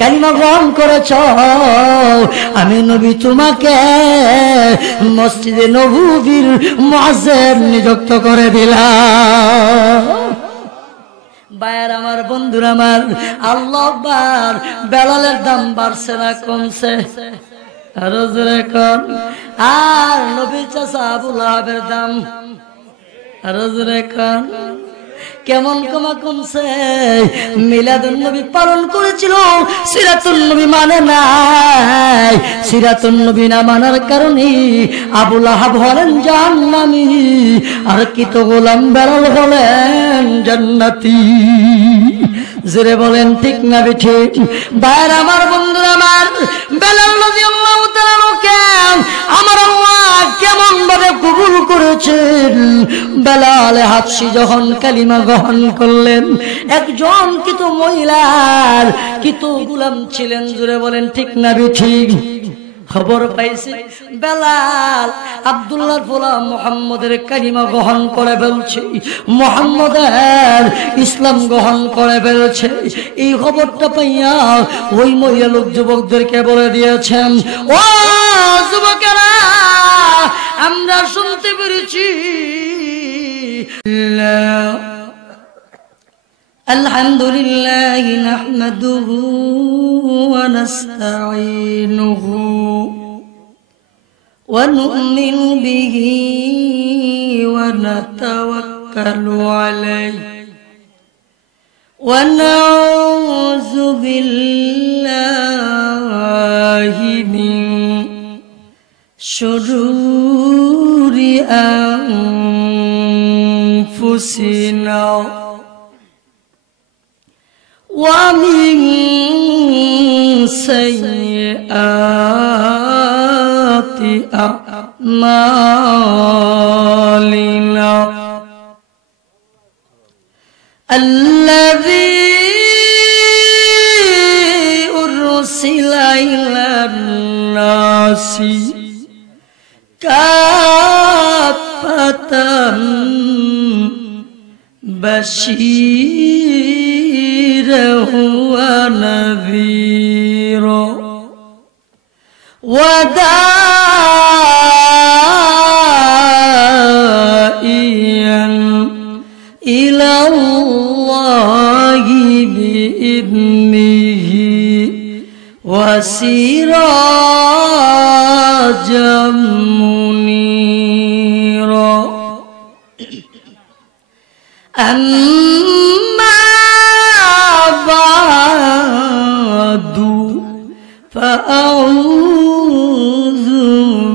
কালিমা গ্রহণ করেছ, আমি নবী তোমাকে মসজিদে নববীর মুয়াজ্জিন নিযুক্ত করে দিলাম। ভাইয়ার আমার, বন্ধুরা আমার, আল্লাহ আকবার। বেলালের দাম বাড়ছে না কমছে? আরো জোরে কোন। আর নবীর চাচা আবু লাহাবের দাম আরো জোরে কোন। কেমন কমছে? মিলাদুন নবী পালন করেছিল, সিরাতুন নবী মানে নাই। সিরাতুন নবী না মানার কারণে আবু লাহাব হলেন জাহান্নামী, আর কিত গোলাম বেলাল হলেন জান্নাতি। জোরে বলেন ঠিক না বেঠিক? ভাইরা আমার, বন্ধুরা আমার, বেলাল রাদিয়াল্লাহু তাআলা আমার আল্লাহ কেমন ভাবে কবুল করেছেন। বেলাল হাবশী যখন কালিমা গ্রহণ করলেন, একজন কিত মহিলার কিত গোলাম ছিলেন। জোরে বলেন ঠিক না বেঠিক? খবর পাইছে বেলাল আব্দুল্লাহর পোলা মুহাম্মদের কালিমা গ্রহণ করে ফেলছে, মুহাম্মদের ইসলাম গ্রহণ করে ফেলছে। এই খবরটা পাইয়া ওই মহিলা লোক যুবকদেরকে বলে দিয়েছেন, ও যুবকেরা, আমরা শুনতে পেরেছি আলহামদুলিল্লাহ নাহমাদুহু ওয়া নাস্তাঈনুহু ওয়া নু'মিনু বিহি ওয়া নাতাওয়াক্কালু আলাইহি ওয়া নাউযু বিল্লাহি মিন শুরুরি আনফুসিনা ومن سيئات أعمالنا الذي أرسل إلى الناس كافة بشيرا ونذيرا وداعيا إلى الله بإذنه وسراجا منيرا. أما بعد فأعوذ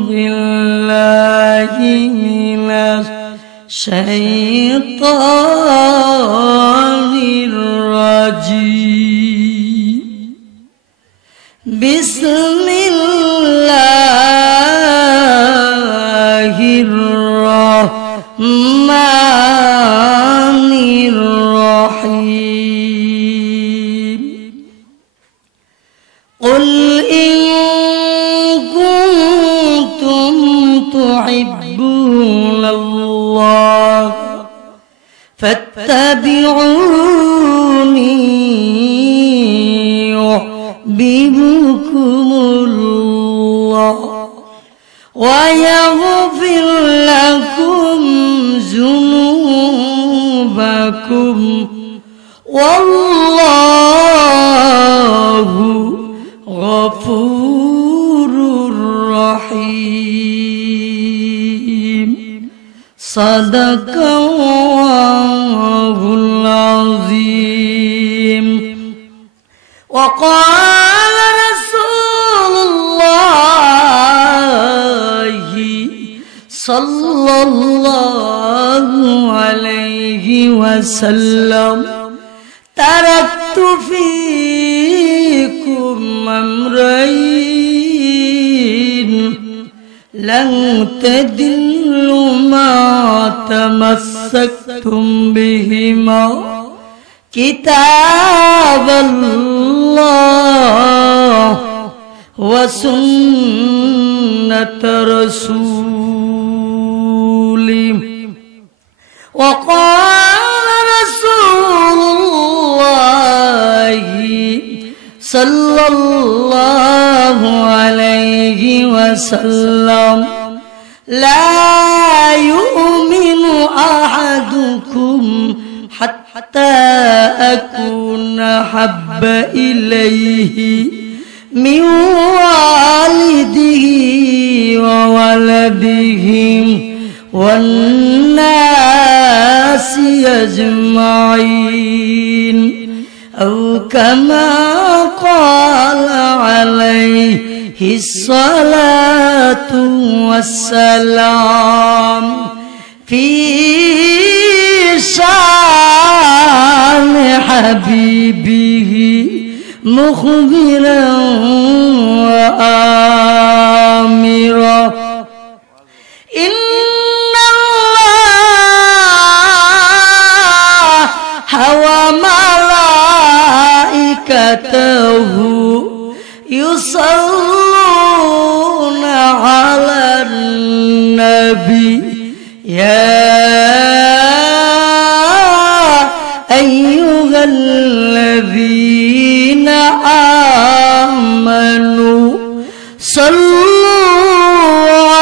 بالله من الشيطان الرجيم. بسم الله الرحمن الرحيم. قل إن كنتم تحبون الله فاتبعوني يحببكم الله ويغفر لكم ذنوبكم والله غفور رحيم. صدق الله العظيم. وقال رسول الله صلى الله عليه وسلم تركت فيكم أمرين لن تضلوا ما تمسكتم بهما كتاب الله وسنة رسوله. وقال رسول الله সাল্লাল্লাহু আলাইহি ওয়াসাল্লাম লা ইউমিনু আহাদুকুম হাত্তা আকুনা হাব্বা ইলাইহি মিন ওয়ালিদিহি ওয়া ওয়ালাদিহি ওয়ান নাসি আজমাইন আও কামা ক্বালা আলাইহি সালাতু ওয়াসসালাম ফি শান হাবিবিহি মুখবিরান ওয়া আমিরা ইন্নাল্লাহা ওয়া মালাইকাতাহু ইউসাল্লুনা আলান নবী ইয়া আইয়ুহাল্লাযীনা আমানু সাল্লু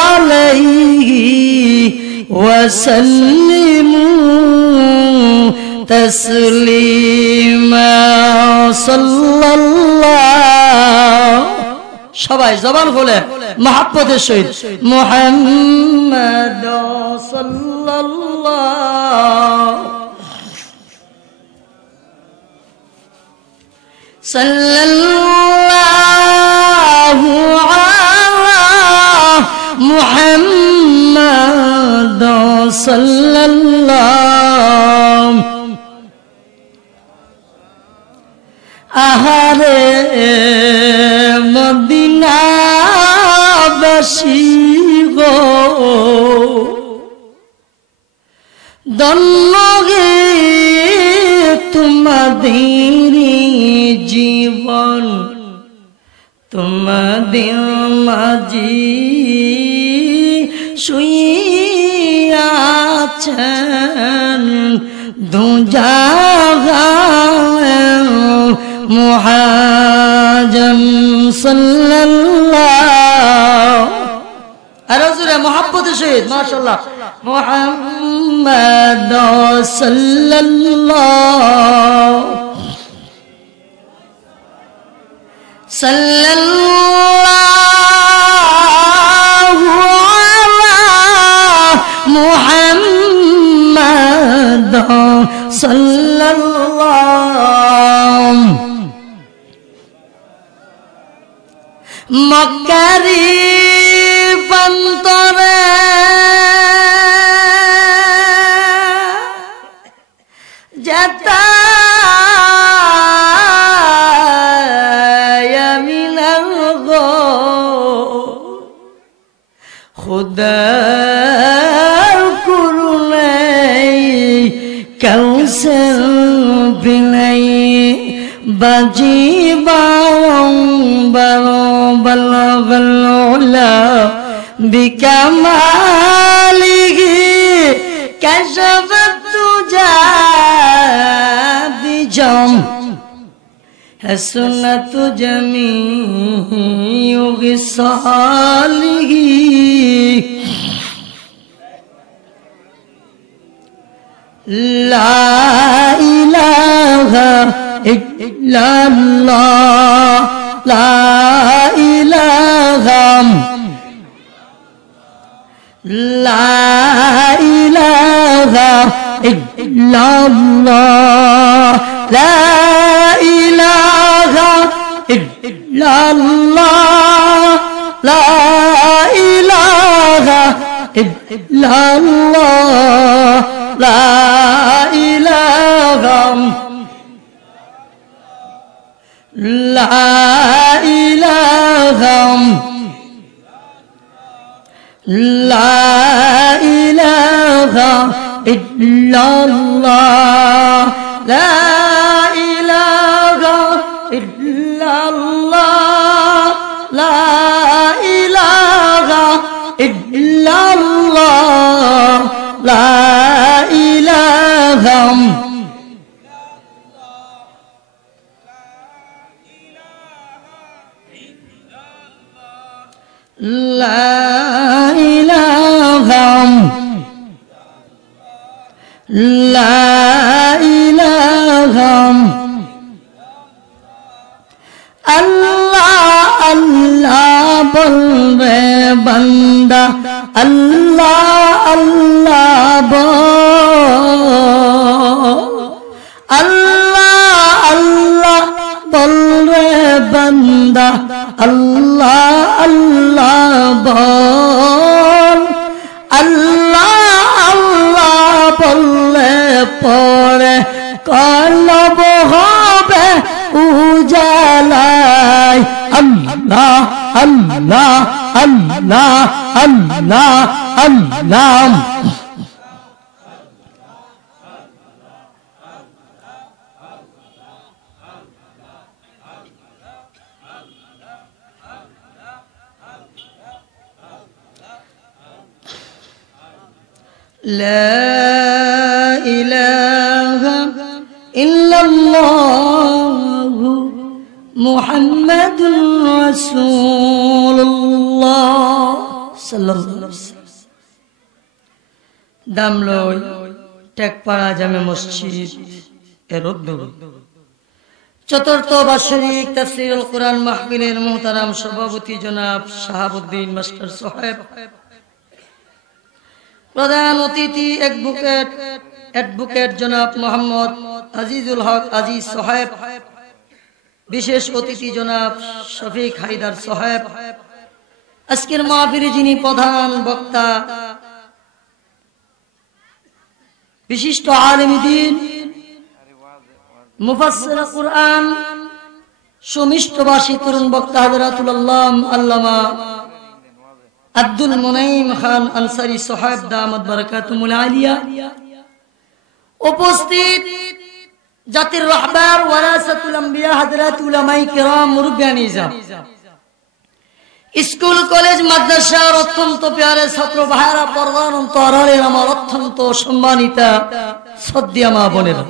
আলাইহি ওয়া সাল্লিমু তাসলিমা সাল্লাল্লাহু সবাই জবান খুলে মহব্বতের সহিত মুহাম্মদ সাল্লাল্লাহু আলা মুহাম্মদ সাল্লাল্লাহু আহারে মদিনাবাসী গো ধন্য গে তোমাদের জীবন তোমাদের মাঝি শুইয়াছেন দুজাহান মুহাজ্জম সাল্লাল্লাহু আর জোরে মহব্বতের সহিত মাশাআল্লাহ মুহাম্মদ সাল্লাল্লাহু সাল্লাল্লাহু আলা মুহাম্মদ সাল্লাল্লাহু মক্কারি বন্তরে যেতা আমিনার গো খুদার করুণাই কাউসার বিলাই বাজি বারো বলগল উলা বিকামালিহি কাশফত তুজা বিজম حسنت جميع خصاله لا إله إلا الله لا إله لا إله إلا الله لا إله إلا الله لا إله إلا الله لا إله لا إله لا إله إلا الله لا إله إلا الله لا إله إلا الله لا إله লা ইলাহা লা ইলাহা আল্লাহ আল্লাহ বলবে বান্দা আল্লাহ আল্লাহ বল আল্লাহ আল্লাহ বলবে বান্দা আল্লাহ আল্লাহ বল আল্লাহ আল্লাহ বললে পরে কলব হবে উজালাই আল্লাহ আল্লাহ আল্লাহ আল্লাহ আল্লাহ لا إله إلا الله محمد رسول الله صلى الله عليه وسلم দামলই টেকপাড়া জামে মসজিদ এর উদ্যোগে চতুর্থ বার্ষিক তাফসীরুল কুরআন মাহফিলের মুহতারাম সভাপতি জনাব শাহাবুদ্দিন মাস্টার সাহেব, প্রধান অতিথি অ্যাডভোকেট জনাব মোহাম্মদ আজিজুল হক আজিজ সাহেব, বিশেষ অতিথি জনাব শফিক হায়দার সাহেব, আজকের মাহফিলে যিনি প্রধান বক্তা বিশিষ্ট আলেম দ্বীন মুফাসসির কুরআন সুমিষ্টভাষী তরুণ বক্তা হযরতুল আল্লামা আব্দুল মুনাইম খান আনসারী সাহেব দামাত বারাকাতুহুল আলিয়া, উপস্থিত জাতির রাহবার ওয়ারাসাতুল আম্বিয়া হযরত উলামায়ে কিরাম মুরব্বিয়ান নিজাম, স্কুল কলেজ মাদ্রাসার অত্যন্ত প্যারে ছাত্র ভাইরা, পর্দার অন্তরালের আমার অত্যন্ত সম্মানিতা শ্রদ্ধেয় মা বোনেরা,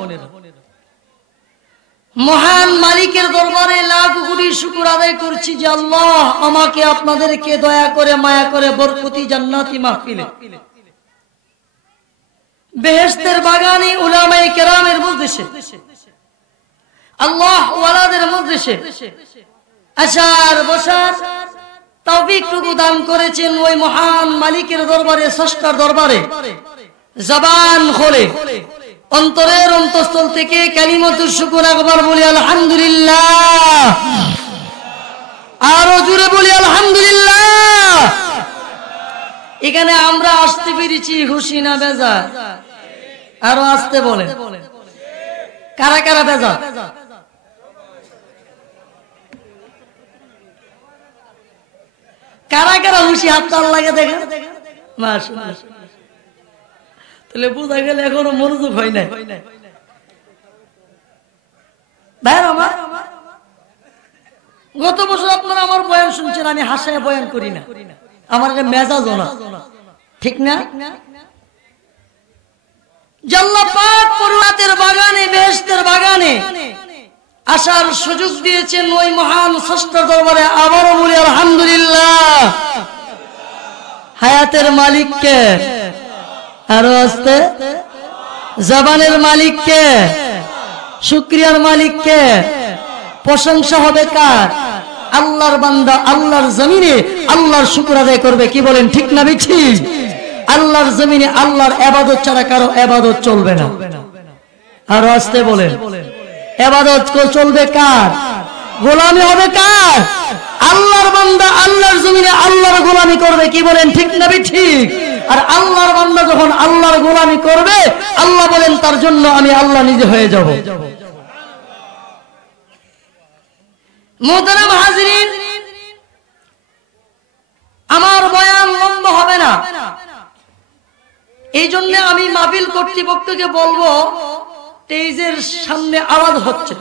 মহান মালিকের দরবারে লাখ কোটি শুকর আদায় করছি যে আল্লাহ আমাকে আপনাদেরকে দয়া করে মায়া করে বরকতি জান্নাতি মাহফিলে বেহেশতের বাগানে উলামায়ে কেরামের মজলিসে আল্লাহ ওয়ালাদের মজলিসে আসার বসার তৌফিকটুকু দান করেছেন ওই মহান মালিকের দরবারে, স্রষ্টার দরবারে জবান খোলে অন্তরের অন্তঃস্থল থেকে কালিমাতুশ শুকর একবার বলি আলহামদুলিল্লাহ, আরো জোরে বলি আলহামদুলিল্লাহ। এখানে আমরা আসতে পেরেছি খুশি না বেজার? আরো আসতে বলেন, কারা কারা বেজার? কারা কারা খুশি? হাত তাল লাগে দেখেন। মাশাআল্লাহ, তাহলে বোঝা গেল এখনো মনোযোগ হয় নাই। গত বছর আপনারা আমার বয়ান শুনছেন, আমি হাসায় বয়ান করি না, আমার এটা মেজাজ না, ঠিক না? আল্লাহ পাক পরওয়াতের বাগানে, বেহেশতের বাগানে আসার সুযোগ দিয়েছেন ওই মহান স্রষ্টার দরবারে আবারও বলি আলহামদুলিল্লাহ। হায়াতের মালিককে, আরো আসতে, জবানের মালিককে, শুকরিয়ার মালিককে, প্রশংসা হবে কার? আল্লাহর বান্দা আল্লাহর জমিনে আল্লাহর শুকর আদায় করবে। কি বলেন, ঠিক না ঠিক? আল্লাহর জমিনে আল্লাহর ইবাদত ছাড়া কারো ইবাদত চলবে না। আরো আসতে বলেন, ইবাদত চলবে কার? গোলামি হবে কার? আল্লাহর বান্দা আল্লাহর জমিনে আল্লাহর গোলামি করবে। কি বলেন, ঠিক না ঠিক? আর আল্লাহর বান্দা যখন আল্লাহর গোলামি করবে, আল্লাহ বলেন তার জন্য আমি আল্লাহ নিজে হয়ে যাব। মুহতারাম হাজিরিন, আমার বয়ান লম্বা হবে না, এই জন্য আমি মাহফিল কর্তৃপক্ষকে বলবো স্টেজের সামনে আওয়াজ হচ্ছে,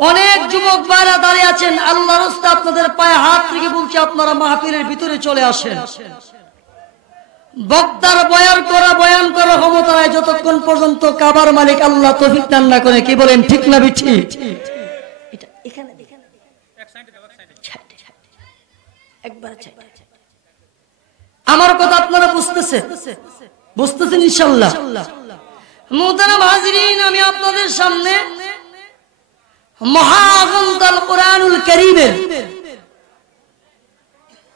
অনেক যুবক ভাইরা দাঁড়িয়ে আছেন, আল্লাহর রাস্তা আপনাদের পায়ে হাত রেখে বলছি আপনারা মাহফিলের ভিতরে চলে আসেন। বক্তার বয়ান করা ক্ষমতা নাই যতক্ষণ পর্যন্ত কাবার মালিক আল্লাহ তৌফিক দান না করে। কি বলেন, ঠিক না ঠিক? একবার আমার কথা আপনারা বুঝতেছেন ইনশাআল্লাহ। মুহতারাম হাজিরিন, আমি আপনাদের সামনে মহাগ্রন্থ কুরআনুল কারীমের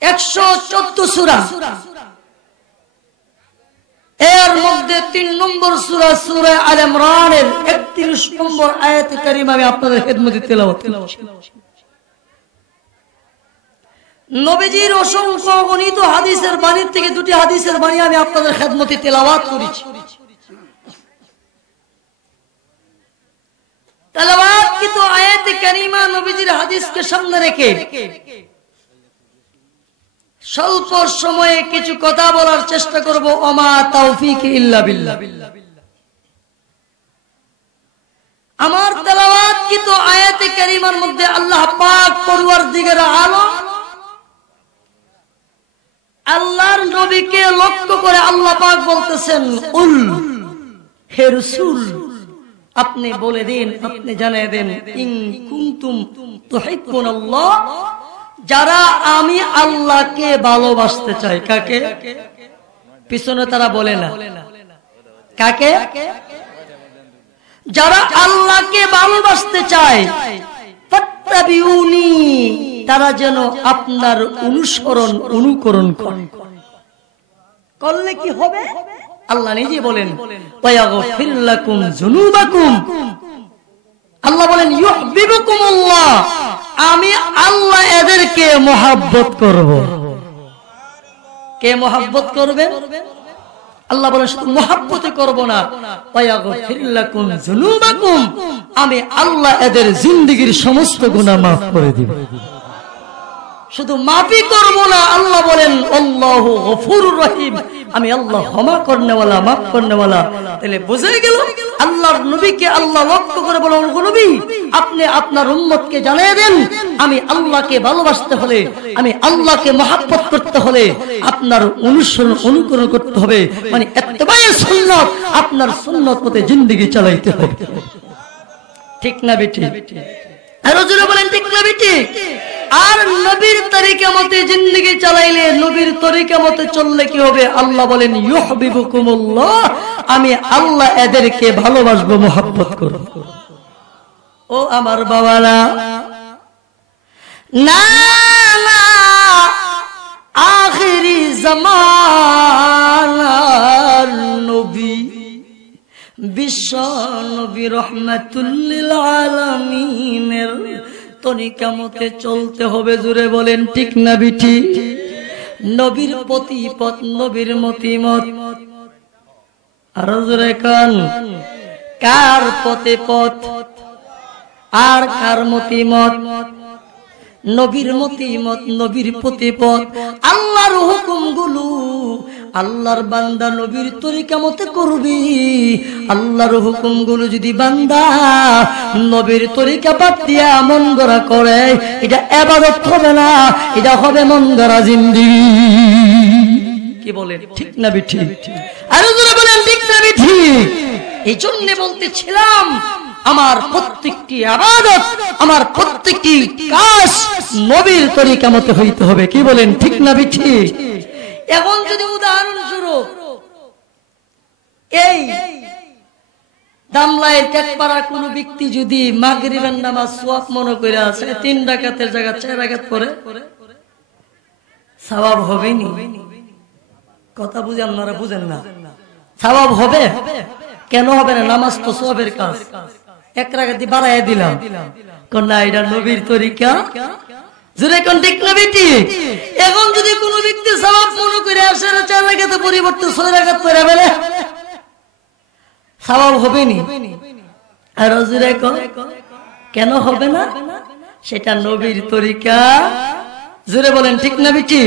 114 সূরা, এর মধ্যে 3 নম্বর সূরা সূরা আল ইমরানের 31 নম্বর আয়াতে কারীমা আমি আপনাদের খেদমতে তেলাওয়াত করছি। নবীজির অসংখ্য অগণিত হাদিসের বাণীর থেকে 2টি হাদিসের বাণী আমি আপনাদের খেদমতে তেলাওয়াত করেছি। তেলাওয়াতকৃত আয়াতে কারীমা নবীজির হাদিসকে সামনে রেখে স্বল্প সময়ে কিছু কথা বলার চেষ্টা করব। ওমা তাওফীক ইল্লা বিল্লাহ। আমার তেলাওয়াতকৃত আয়াতে কারীমার মধ্যে আল্লাহ পাক পরওয়ারদিগার আলম আল্লাহর নবীকে লক্ষ্য করে আল্লাহ পাক বলতেছেন, উল হে রাসূল, আপনি বলে দিন, আপনি জানিয়ে দেন, ইন কুনতুম তুহিব্বুনাল্লাহ, যারা আমি আল্লাহকে ভালোবাসতে চাই। কাকে? পিছনে তারা বলে না কাকে? যারা আল্লাহকে ভালোবাসতে চায়, ফাত্তাবিউনি, তারা যেন আপনার অনুকরণ করলে কি হবে? আল্লাহ নিজে বলেন, ওয়ায়াগফির লাকুম যুনুবাকুম। আল্লাহ বলেন, ইউহিব্বুকুমুল্লাহ, আমি আল্লাহ এদেরকে মহব্বত করব। কে মহব্বত করবেন? আল্লাহ বলেন, শুধু মহব্বতই করব না, ওয়ায়াগফির লাকুম যুনুবাকুম, আমি আল্লাহ এদের জিন্দেগীর সমস্ত গুনাহ মাফ করে দিব। শুধু মাফই করব না, আল্লাহ বলেন আল্লাহু গফুরুর রহিম, আমি আল্লাহ ক্ষমা করনেওয়ালা, মাফ করনেওয়ালা। তাহলে বুঝে গেল আল্লাহর নবীকে আল্লাহ লক্ষ্য করে বলেন, ও নবী, আপনি আপনার উম্মতকে জানিয়ে দেন, আমি আল্লাহকে ভালোবাসতে হলে, আমি আল্লাহকে মহব্বত করতে হলে আপনার অনুকরণ করতে হবে, মানে ইত্তেবায়ে সুন্নাত, আপনার সুন্নাত মতে জিন্দেগি চালাইতে হবে। ঠিক না বেটি? আর রাসূল বলেন, ঠিক না বেটি? আর নবীর তরিকা মতে জিন্দেগি চালাইলে, নবীর তরিকা মতে চললে কি হবে? আল্লাহ বলেন, ইউহিব্বুকুমুল্লাহ, আমি আল্লাহ এদেরকে ভালোবাসবো, মহব্বত করব। ও আমার বাবারা, না না, আখিরি জামানার নবী, বিশ্ব নবী রহমাতুল লিল আলামিনের তরিকা মতে চলতে হবে। জুড়ে বলেন ঠিক না বিঠি? নবীর প্রতিপদ, নবীর মতিমত। আরো জোরে কান, কার পথে পথ আর কার মতিমত? নবীর মতিমত, নবীর প্রতিপদ, আল্লাহর হুকুমগুলো আল্লাহর বান্দা নবীর তরিকা মতে করবি। আল্লাহর হুকুমগুলো যদি বান্দা নবীর তরিকা বাদ দিয়া মন গড়া করে, এটা ইবাদত হবে না, এটা হবে মন গড়া জিন্দেগি। কি বলেন ঠিক না বিঠি? আরো জোরে বলেন ঠিক না বিঠি? এই জন্য বলতেছিলাম, আমার প্রত্যেকটি ইবাদত, আমার প্রত্যেকটি কাজ নবীর তরিকা মতে হইতে হবে। কি বলেন ঠিক না বিঠি? এখন যদি উদাহরণস্বরূপ এই দামলায় টেকপাড়া কোন ব্যক্তি যদি মাগরিবের নামাজ সওয়াব মনে করে আছে, 3 রাকাতের জায়গায় 4 রাকাত পড়ে, সওয়াব হবে নি? কথা বুঝে আপনারা বুঝেন না? সওয়াব হবে? কেন হবে না? নামাজ তো সওয়াবের কাজ। 1 রাকাত বাড়ায় দিলাম, কোন না এটা নবীর তরিকা? জোরে কোন ঠিক না বেটি? এখন যদি কোন ব্যক্তি সওয়াব মনে করে আসে, 4 রাকাতের পরিবর্তে 6 রাকাত পড়ে ফেলে, সওয়াব হবে নি? আর জোরে কোন কেন হবে না? সেটা নবীর তরিকা। জোরে বলেন ঠিক না বেটি?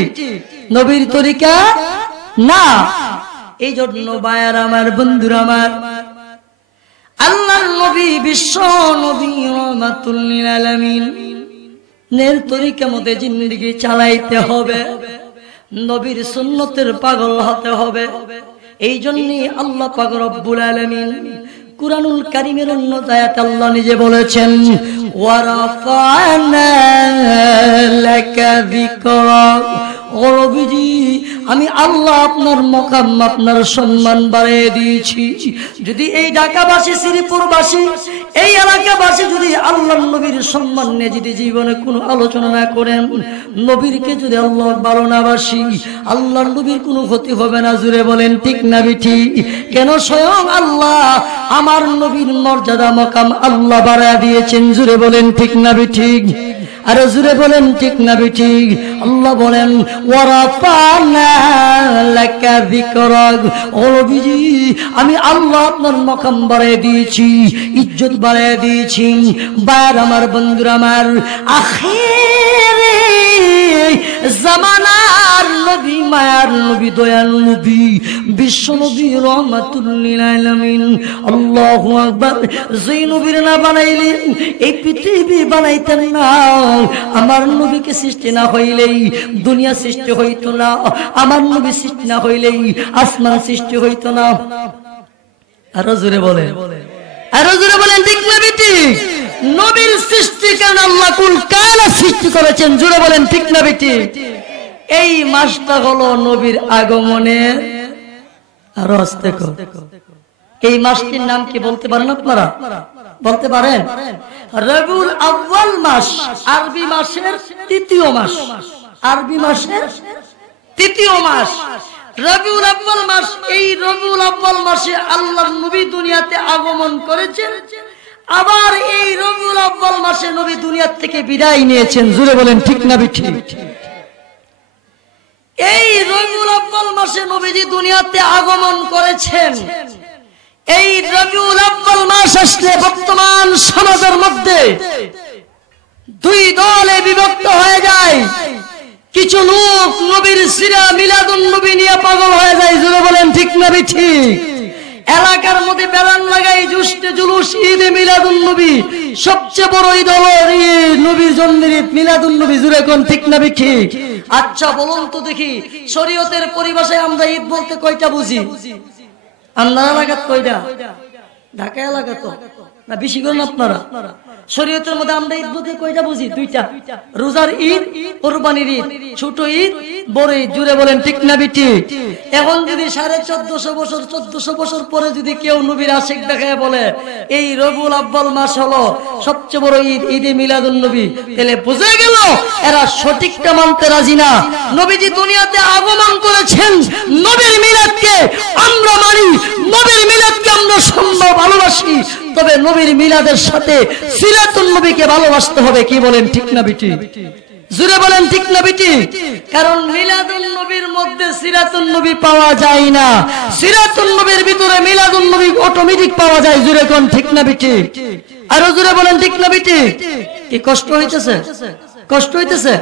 নবীর তরিকা না। এই জন্য ভাইয়ার আমার, বন্ধুরা আমার, আল্লাহর নবী বিশ্ব নবী রহমাতুল লিল আলামিন নের তরিকা মতে জিন্দেগি চালাইতে হবে, নবীর সুন্নতের পাগল হতে হবে। এই জন্যই আল্লাহ পাক রব্বুল আলামিন কুরআনুল কারীমের অন্য আয়াতে আল্লাহ নিজে বলেছেন ওয়ারাফা'না লাকা যিকরাক, ও নবীজি আমি আল্লাহ আপনার মকাম আপনার সম্মান বাড়িয়ে দিয়েছি। যদি এই ঢাকাবাসী শ্রীপুরবাসী এই এলাকাবাসী যদি আল্লাহর নবীর সম্মান নিয়ে যদি জীবনে কোনো আলোচনা না করেন, নবীরকে যদি আল্লাহ ভালো না বাসি, আল্লাহর নবীর কোনো ক্ষতি হবে না। জুড়ে বলেন ঠিক না বিঠি? কেন স্বয়ং আল্লাহ আমার নবীর মর্যাদা মকাম আল্লাহ বাড়ায় দিয়েছেন। জুড়ে বলেন ঠিক না বিঠি? আরে জুড়ে বলেন ঠিক না বিঠি? আল্লাহ বলেন ওয়ারাফা'না লাকা যিকরাক, ও নবীজি আমি আল্লাহ আপনার মকাম বাড়িয়ে দিয়েছি, ইজ্জত বাড়িয়ে দিয়েছি। বার আমার বন্ধুরা আমার, আখিরে জামানার নবী মায়ার নবী দয়াল নবী বিশ্ব নবী রহমাতুল লিল আলামিন, আল্লাহু আকবার, যেই নবীর না বানাইলেন এই পৃথিবী বানাইতেন না। আমার নবীকে সৃষ্টি না হইলেই দুনিয়া সৃষ্টি হইতো না, আমার নবী সৃষ্টি না হইলেই আসমান সৃষ্টি হইতো না। আরো জোরে বলেন, আরো জোরে বলেন ঠিক না বেটি? নবীর সৃষ্টি কারণ আল্লাহ কুল কায়নাত সৃষ্টি করেছেন। জোরে বলেন ঠিক না বেটি? এই মাসটা হলো নবীর আগমনের, আরো আস্তে কর, এই মাসটির নাম কি বলতে পারেন আপনারা? বলতে পারেন? রবিউল আউয়াল মাস, আরবি মাসের তৃতীয় মাস, আরবি মাসের তৃতীয় মাস রবিউল আউয়াল মাস। এই রবিউল আউয়াল মাসে আল্লাহর নবী দুনিয়াতে আগমন করেছেন, আবার এই রবিউল আউয়াল মাসে নবী দুনিয়া থেকে বিদায় নিয়েছেন। জুড়ে বলেন ঠিক না বিঠি? এই রবিউল আউয়াল মাসে নবীজি দুনিয়াতে আগমন করেছেন। এই রবিউল আউয়াল মাস আসলে বর্তমান সমাজের মধ্যে দুই দলে বিভক্ত হয়ে যায়। কিছু লোক নবীর সিরা মিলাদুন নবী নিয়ে পাগল হয়ে যায়। জুড়ে বলেন ঠিক না বিঠি? এলাকার মধ্যে বেলান লাগাই জুস্টে জুলুস ঈদে মিলাদুন নবী, সবচেয়ে বড় ঈদ হলো নবীর জন্মের ঈদ মিলাদুন নবী। জুড়ে কোন ঠিক না বিঠি? আচ্ছা বলুন তো দেখি, শরীয়তের পরিভাষায় আমরা ঈদ বলতে কয়টা বুঝি? আপনার এলাকাত কয়টা? ঢাকা এলাকা তো না বেশি করেন আপনারা? শরীয়তের মধ্যে আমরা ঈদ বলতে কয়টা বুঝি? দুইটা, রোজার ঈদ, কুরবানির ঈদ, ছোট ঈদ, বড় ঈদ। জুড়ে বলেন ঠিক না বিটি? এখন যদি 1450 বছর 1400 বছর পরে যদি কেউ নবীর আশিক দেখায় বলে এই রবিউল আউয়াল মাস হলো সবচেয়ে বড় ঈদ, ঈদে মিলাদুন নবী, তাহলে বুঝে গেল এরা সঠিকটা মানতে রাজি না। নবীজি দুনিয়াতে আগমন করেছেন, নবীর মিলাদকে আমরা মানি, নবীর মিলাদকে আমরা সম্ভব ভালোবাসি, তবে নবীর মিলাদের সাথে সিরাতুন নবীকে ভালোবাসতে হবে। কি বলেন ঠিক না বিটি? জুড়ে বলেন ঠিক না বিটি? কারণ মিলাদুন নবীর মধ্যে সিরাতুন নবী পাওয়া যায় না, সিরাতুন নবীর ভিতরে মিলাদুন নবী অটোমেটিক পাওয়া যায়। জুড়ে কোন ঠিক না বিটি? আরো জুড়ে বলেন ঠিক না বিটি? কি কষ্ট হইতেছে? কষ্ট হইতেছে?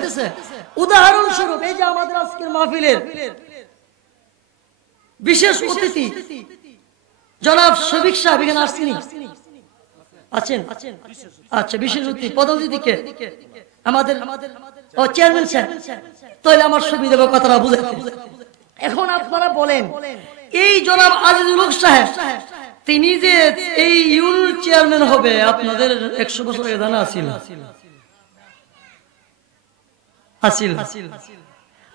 উদাহরণস্বরূপ এই যে আমাদের আজকের মাহফিলের বিশেষ অতিথি জনাব শফিক সাহেব এখানে আসছেন? আছেন? আচ্ছা, বিশেষ অতিথি প্রধান অতিথিকে আমাদের চেয়ারম্যান সাহেব, তাহলে আমার সুবিধা কথাটা বুঝাতে। এখন আপনারা বলেন এই জনাব আজিজুল হক সাহেব তিনি যে এই ইউনিয়ন চেয়ারম্যান হবে আপনাদের 100 বছর আগে জানা আছিল?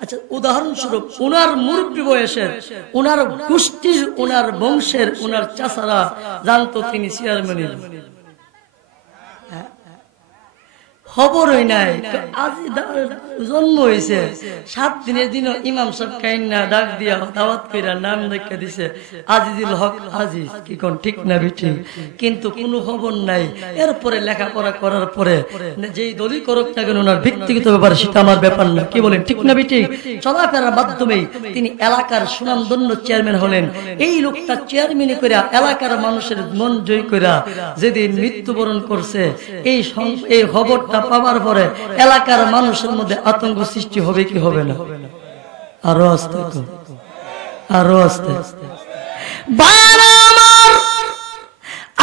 আচ্ছা, উদাহরণস্বরূপ ওনার মুরব্বী বয়সের, ওনার গোষ্ঠীর, ওনার বংশের, ওনার চাচারা জানতো তিনি চেয়ারম্যান। খবরই নাই, আজ জন্ম হয়েছে 7 দিনের দিন ইমাম সাহেব কাইন্না ডাক দিয়া দাওয়াত কইরা নাম রেখে দিছে আজিজুল হক আজিজ। কি কোন ঠিক না বিটি? কিন্তু কোনো খবর নাই। এরপরে লেখাপড়া করার পরে যেই দলই করুক না কেন ওনার ব্যক্তিগত ব্যাপার, সেটা আমার ব্যাপার না। কি বলেন ঠিক না বিটি? চলাফেরার মাধ্যমে তিনি এলাকার সুনামধন্য চেয়ারম্যান হলেন। এই লোকটা চেয়ারম্যান কইরা এলাকার মানুষের মন জয় কইরা যেদিন মৃত্যুবরণ করছে, এই খবরটা পাওয়ার পরে এলাকার মানুষের মধ্যে আতঙ্ক সৃষ্টি হবে কি হবে না? আরো আস্তে, আরো আস্তে।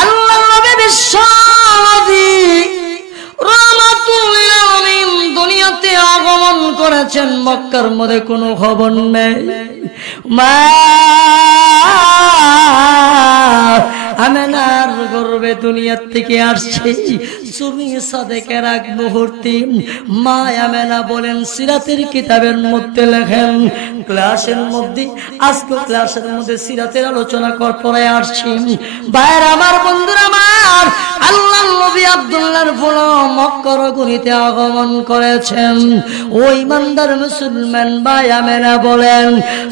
আল্লাহ নবী বিশ্ব নবী রাহমাতুল লিল আলামিন দুনিয়াতে আগমন করেছেন, মক্কার মধ্যে কোনো খবর নেই। মা আমেনার গর্ভে দুনিয়া থেকে আসছে সুমি সাদেকের এক মুহূর্তে মা আমেনা বলেন সিরাতের কিতাবের মধ্যে লেখেন ক্লাসের মধ্যে আজকে ক্লাসের মধ্যে সিরাতের আলোচনা করে আসছি ভাইয়ের আমার বন্ধুরা আমার আল্লাহর নবী আব্দুল্লাহর ফুল মক্কার গনিতে আগমন করেছেন ওই ইমানদার মুসলমান ভাই আমেনা বলেন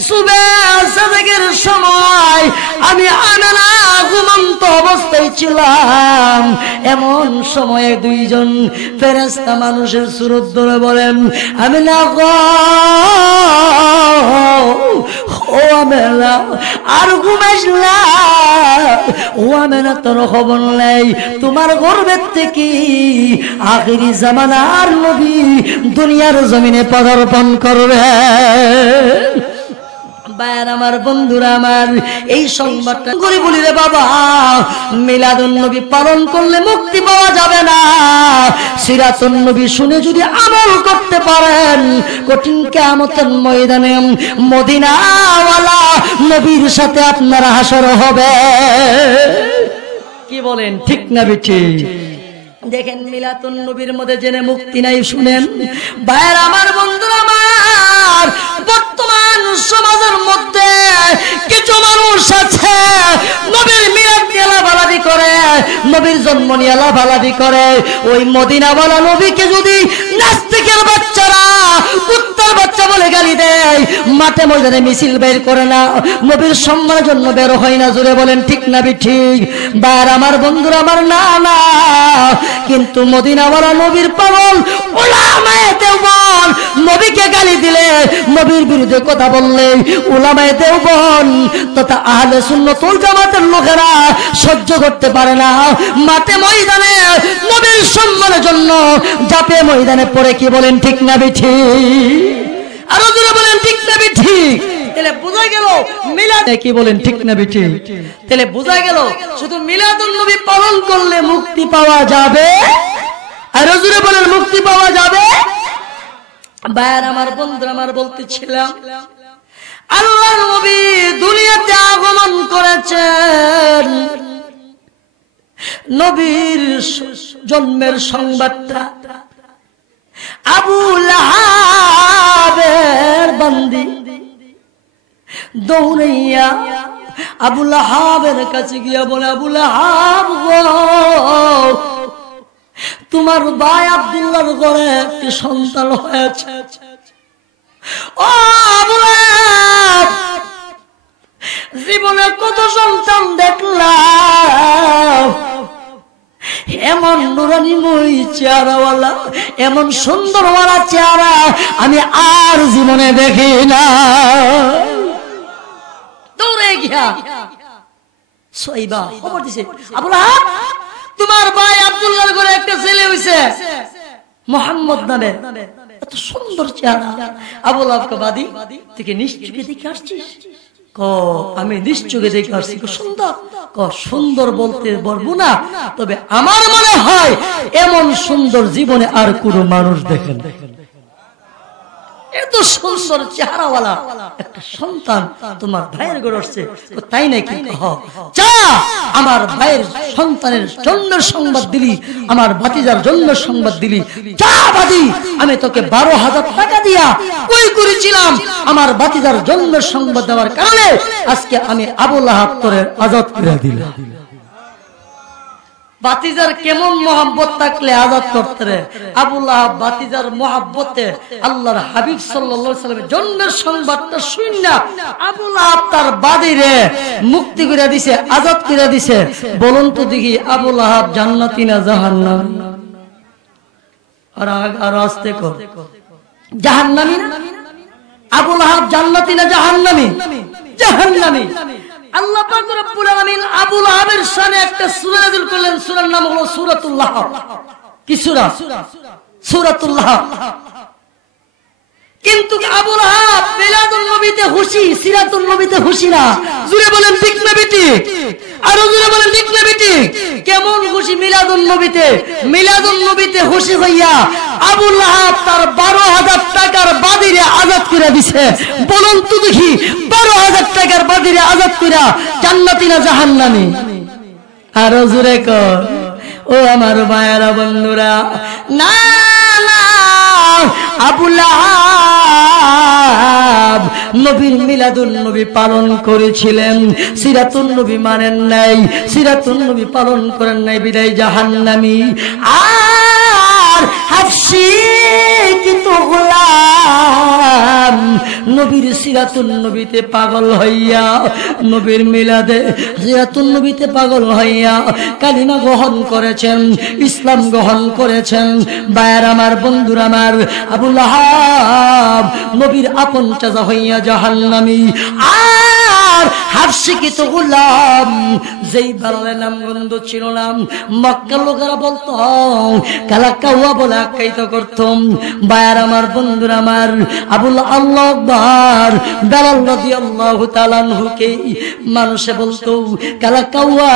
সুবহ সাদেকের সময় আমি আমেনা ঘুমন্ত অবস্থায় ছিলাম এমন সময়ে দুইজন ফেরেশতা মানুষের সুরত ধরে বলেন আমেনা গো ও আমেনা আর ঘুমাইস না ও আমেনা তোর খবর নেই তোমার গর্ভের থেকে আখিরি জামানার নবী দুনিয়ার জমিনে পদার্পণ করবে ভাইয়ার আমার বন্ধুরা আমার এই সংবাদটা করে বলি রে বাবা মিলাদুন নবী পালন করলে মুক্তি পাওয়া যাবে না সিরাতুন নবী শুনে যদি আমল করতে পারেন কঠিন কিয়ামতের ময়দানে মদিনাওয়ালা নবীর সাথে আপনার হাসর হবে কি বলেন ঠিক না বেঠিক দেখেন মিলাতুন নবীর মধ্যে জেনে মুক্তি নাই শুনেন ভাইয়ার আমার বন্ধুরা আমার বর্তমান সমাজের মধ্যে কিছু মানুষ আছে নবীর মিলাদ নিয়ে লাভালাভি করে নবীর জন্ম নিয়ে লাভালাভি করে ওই মদিনাওয়ালা নবীকে যদি নাস্তিকের বাচ্চারা কুত্তার বাচ্চা বলে গালি দেয় মাঠে ময়দানে মিছিল বের করে না নবীর সম্মানের জন্য বের হয় না জোরে বলেন ঠিক না ঠিক ভাইয়ার আমার বন্ধুরা আমার না না কিন্তু মদিনাওয়ালা নবীর পাগল উলামায়ে দেওবন্দ নবীকে গালি দিলে নবীর বিরুদ্ধে কথা বললে উলামায়ে দেওবন্দ তথা আহলে সুন্নাত ওয়াল জামাতের লোকেরা সহ্য করতে পারে না মাঠে ময়দানে নবীর সম্মানের জন্য জাপে ময়দানে পড়ে কি বলেন ঠিক না ঠিক আরো জোরে বলেন ঠিক না ঠিক তাহলে বোঝা গেল মিলাদ কি বলেন ঠিক না বেঠিক তাহলে বোঝা গেল শুধু মিলাদুন নবী পালন করলে মুক্তি পাওয়া যাবে আর জোরে বলেন মুক্তি পাওয়া যাবে ভাইয়ার আমার বন্ধুরা আমার বলতেছিলাম আল্লাহর নবী দুনিয়াতে আগমন করেছেন নবীর জন্মের সংবাদটা আবু লাহাবের বান্দি দৌড়াইয়া আবু লাহাবের কাছে গিয়া বলে আবু লাহাব তোমার ভাই আব্দুল্লাহর ঘরে একটি সন্তান হয়েছে ও আবু লাহাব জীবনে কত সন্তান দেখলাম এমন নুরানিময় চেহারাওয়ালা এমন সুন্দরওয়ালা চেহারা আমি আর জীবনে দেখি না দৌড়ে গিয়া সোয়াইবা খবর দিছে আবু লাহাব তোমার ভাই আব্দুল্লাহর ঘরে একটা ছেলে হইছে মুহাম্মদ নামে এত সুন্দর চেহারা আবু লাহাবকে বাদী থেকে নিশ্চয়ই দেখে আসছিস আমি নিশ্চয়ই দেখে আসছি সুন্দর সুন্দর বলতে পারবো না তবে আমার মনে হয় এমন সুন্দর জীবনে আর কোন মানুষ দেখেন এত সুন্দর চেহারাওয়ালা একটা সন্তান তোমার ভাইয়ের ঘরে আসছে তাই নাকি যা আমার ভাইয়ের সন্তানের জন্মের সংবাদ দিলি আমার ভাতিজার জন্মের সংবাদ দিলি যা বাদী আমি তোকে 12,000 টাকা দিয়া কই করেছিলাম আমার ভাতিজার জন্মের সংবাদ দেওয়ার কারণে আজকে আমি আবু লাহাব তোরে আজাদ করে দিলাম বাতিজার কেমন মোহাব্বত থাকলে আজাদ করতে রে আবু লাহাব বাতিজার মোহাব্বতে আল্লাহর হাবিব সাল্লাল্লাহু আলাইহি সাল্লামের জন্মের সংবাদটা শুননা আবু লাহাব তার বাদীরে মুক্তি করে দিয়েছে আজাদ করে দিয়েছে বলুন তো দেখি আবু লাহাব জান্নাতি না জাহান্নামী আর আস্তে কর জাহান্নামী না আবু লাহাব জান্নাতি না জাহান্নামী জাহান্নামী আল্লাহ পাক রব্বুল আলামিন আবু লাহাবের শানে একটা সূরা নাযিল করলেন সূরার নাম হলো সূরাতুল লাহাব কি সূরা সূরাতুল লাহাব কিন্তু আবু লাহাব মিলাদুন নবীতে খুশি সিরাতুন নবীতে খুশি না জোরে বলেন ঠিক না ঠিক আর জোরে বলেন ঠিক না ঠিক কেমন খুশি মিলাদুন নবীতে খুশি হইয়া আবু লাহাব তার 12,000 টাকার বাদীরে আজাদ করে দিয়েছে বলুন তো দেখি 12,000 টাকার বাদীরে আজাদ কইরা জান্নাতি না জাহান্নামী আরো জোরে কর ও আমার মায়েরা বন্ধুরা। না না, আবু লাহাব নবীর মিলাদুন নবী পালন করেছিলেন, সিরাতুন নবী মানেন নাই, সিরাতুন নবী পালন করেন নাই, বিদায় জাহান্নামী। আর হাফসি কিন্তু গোলাম নবীর সিরাতুন নবীতে পাগল হইয়া, নবীর মিলাদে সিরাতুন নবীতে পাগল হইয়া কালিমা গ্রহণ করেছেন, ইসলাম গ্রহণ করেছেন। ভাইয়ার আমার, বন্ধুরা আমার, আবু লাহাব নবীর আপন চাচা হইয়া জাহান্নামী। আর হাফসি কিন্তু গোলাম যেই বেলালের নাম গন্ধ ছিল না, মক্কার লোকেরা বলতো কালাকাউয়া বলে আখ্যায়িত করতাম। ভাইয়ার আমার, বন্ধুরা আমার, আবুল আল্লাহ আকবার বেলাল রাদিয়াল্লাহু তাআলা আনহুকে মানুষে বলতো কালাকাউয়া,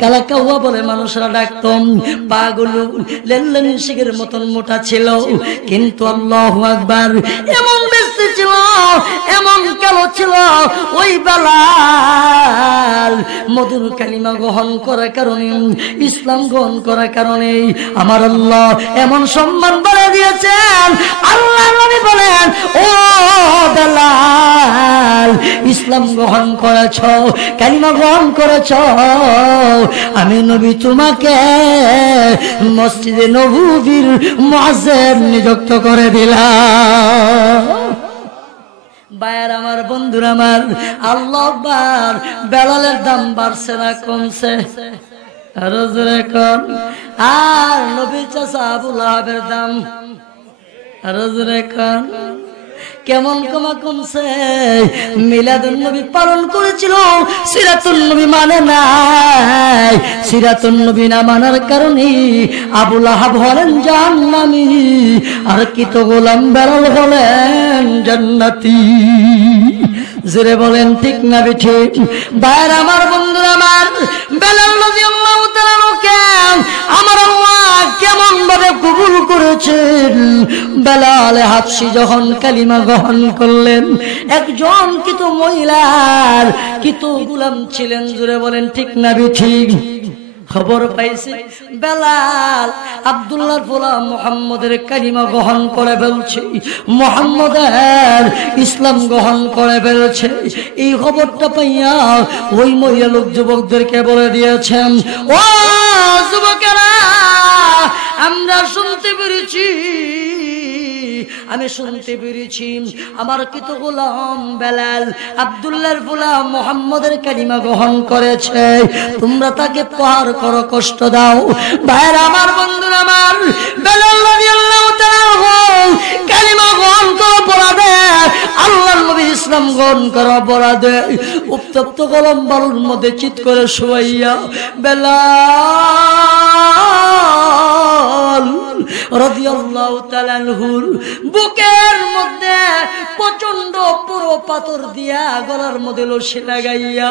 কালাকাউয়া বলে মানুষরা ডাকতাম। পাগুলো লেনলেন শিখের মতন মোটা ছিল, কিন্তু আল্লাহু আকবার এমন বেশি ছিল, এমন কালো ছিল। ওই বেলাল মধুর কালিমা গ্রহণ করার কারণে, ইসলাম গ্রহণ করার কারণে আমার আল্লাহ এমন সম্মান বলে দিয়েছেন। আল্লাহ নবী বলেন, ও বেলাল ইসলাম গ্রহণ করেছ, কালিমা গ্রহণ করেছ, আমি নবী তোমাকে মসজিদে নববীর মুয়াজ্জিন নিযুক্ত করে দিলাম। ভাইয়ার আমার, বন্ধুরা আমার, আল্লাহ আকবার বেলালের দাম বাড়ছে না কমছে? আরো জোরে কোন। আর নবীর চাচা আবু লাহাবের দাম আরো জোরে কোন কেমন কমছে? মিলাদুন নবী পালন করেছিল, সিরাতুন নবী মানে নাই। সিরাতুন নবী না মানার কারণে আবু লাহাব হলেন জাহান্নামী, আর কিত গোলাম বেলাল হলেন জান্নাতি। জোরে বলেন ঠিক না বেঠিক? ভাইরা আমার, বন্ধুরা আমার, বেলাল রাদিয়াল্লাহু তাআলা আমার আল্লাহ কেমন ভাবে কবুল করেছেন। বেলাল হাবশী যখন কালিমা গ্রহণ করলেন, একজন কিতো মহিলার কিতো গোলাম ছিলেন। জোরে বলেন ঠিক না বেঠিক? খবর পাইছে বেলাল আব্দুল্লাহর পোলা মুহাম্মদের কালিমা গ্রহণ করে ফেলছে, মুহাম্মদের ইসলাম গ্রহণ করে ফেলছে। এই খবরটা পাইয়া ওই মহিলা লোক যুবকদেরকে বলে দিয়েছেন, ও যুবকেরা, আমরা শুনতে পেরেছি, আমি শুনতে পেরেছি আমার কিত গোলাম বেলাল আব্দুল্লাহর পোলা মুহাম্মদের কালিমা গ্রহণ করেছে, তোমরা তাকে পার করো, কষ্ট দাও। ভাইরা আমার, বন্ধুরা আমার, বেলাল রাদিয়াল্লাহু তাআলা কালিমা গ্রহণ করো অপরাধে, আল্লাহর নবী ইসলাম গ্রহণ করো অপরাধে, উত্তপ্ত গরম বালুর মধ্যে চিৎ করে শুয়াইয়া বেলাল রাদিয়াল্লাহু তাআলা আনহুর বুকের মধ্যে প্রচন্ড পুরো পাথর দিয়া গলার মধ্যে রশি লাগাইয়া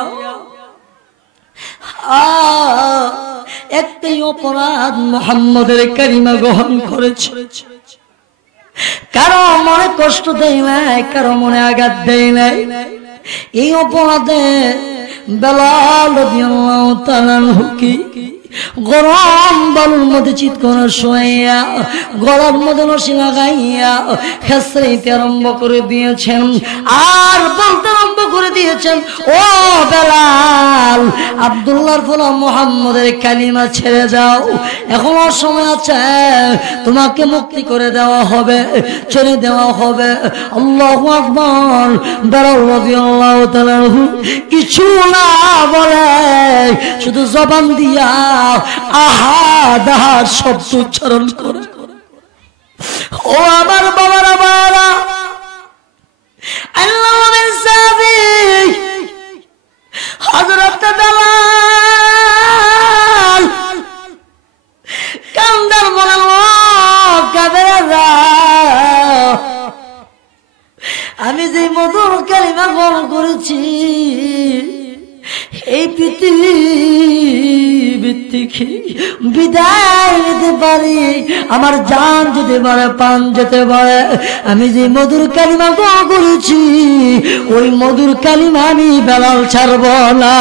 একটাই অপরাধ, মুহাম্মদের কালিমা গ্রহণ করেছে। কারো মনে কষ্ট দেয় নাই, কারো মনে আঘাত দেয় নাই। এই অপরাধে বেলাল রাদিয়াল্লাহু তাআলা আনহুকে গরম বালুর মধ্যে চিৎকার শুয়াইয়া গলার মধ্যে রশি লাগাইয়া খেসরাইতে আরম্ভ করে দিয়েছেন, আর বলতে আরম্ভ করে দিয়েছেন, ও বেলাল, আব্দুল্লাহর পোলা মুহাম্মদের কালিমা ছেড়ে দাও, এখনো সময় আছে, তোমাকে মুক্তি করে দেওয়া হবে, ছেড়ে দেওয়া হবে। আল্লাহু আকবার। বেলাল রাদিয়াল্লাহু তাআলা কিছু না বলে শুধু জবান দিয়া আহাদ আহাদ শব্দ উচ্চারণ করে, ও আমার বাবারা, বাবারা, আল্লাহর সাবিক হযরত বেলাল কান্দার বলেন, ও কাবেরা, আমি যে মধুর কালিমা গ্রহণ করেছি, এই পৃথিবী থেকে বিদায় নিতে পারি, আমার জান যেতে পারে, প্রাণ যেতে পারে, আমি যে মধুর কালিমা গ্রহণ করেছি, ওই মধুর কালিমা আমি বেলাল ছাড়ব না।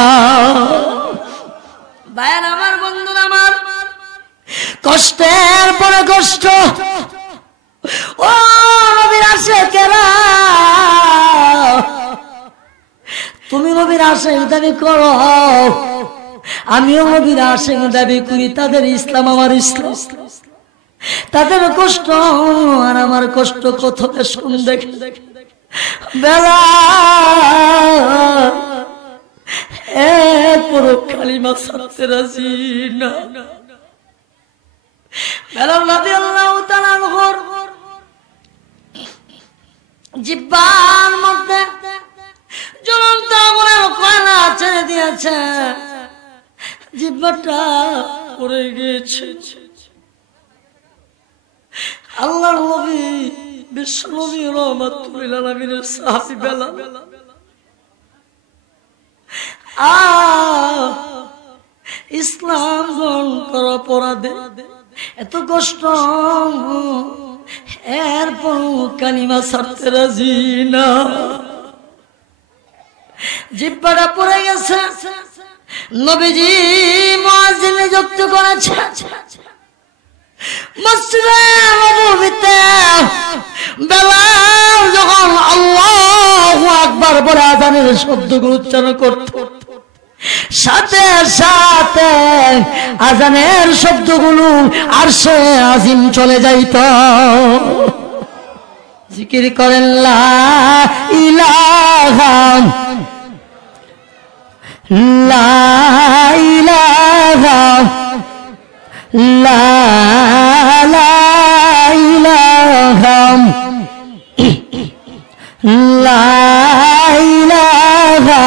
ভাইয়ের আমার, বন্ধুরা আমার, কষ্টের পরে কষ্ট। ও নবীর আশিকেরা, তুমি নবীর আশিক দাবি করো, আমিও নবীর আশিক দাবি করি। তাদের ইসলাম আমার ইসলাম, তাদের কষ্ট আর আমার কষ্ট কত বেশ কম। দেখে বেলা পুরো কালিমা ছাড়তে রাজি না। বেলাল রাদিয়াল্লাহু তাআলা আনহুর জিহ্বার মধ্যে জ্বলন্ত আগুনের কয়লা ছেড়ে দিয়েছে, জিহ্বাটা পড়ে গিয়েছে। আল্লাহর নবী, বিশ্ব নবী রাহমাতুল লিল আলামিনের সাহাবী বেলাল ইসলাম গ্রহণ করার অপরাধে এত কষ্ট, এরপর কালিমা ছাড়তে রাজি না। জিহ্বাটা পড়ে গেছে। নবীজি মুয়াজ্জিন নিযুক্ত করেছে। মসজিদে নববীতে বেলাল যখন আল্লাহু আকবার বলে আযানের শব্দগুলো উচ্চারণ করত, সাথে সাথে আযানের শব্দগুলো আরশে আজিম চলে যাইত। জিকির করেন লা ইলাহা লা ইলাহা লা ইলাহা লা ইলাহা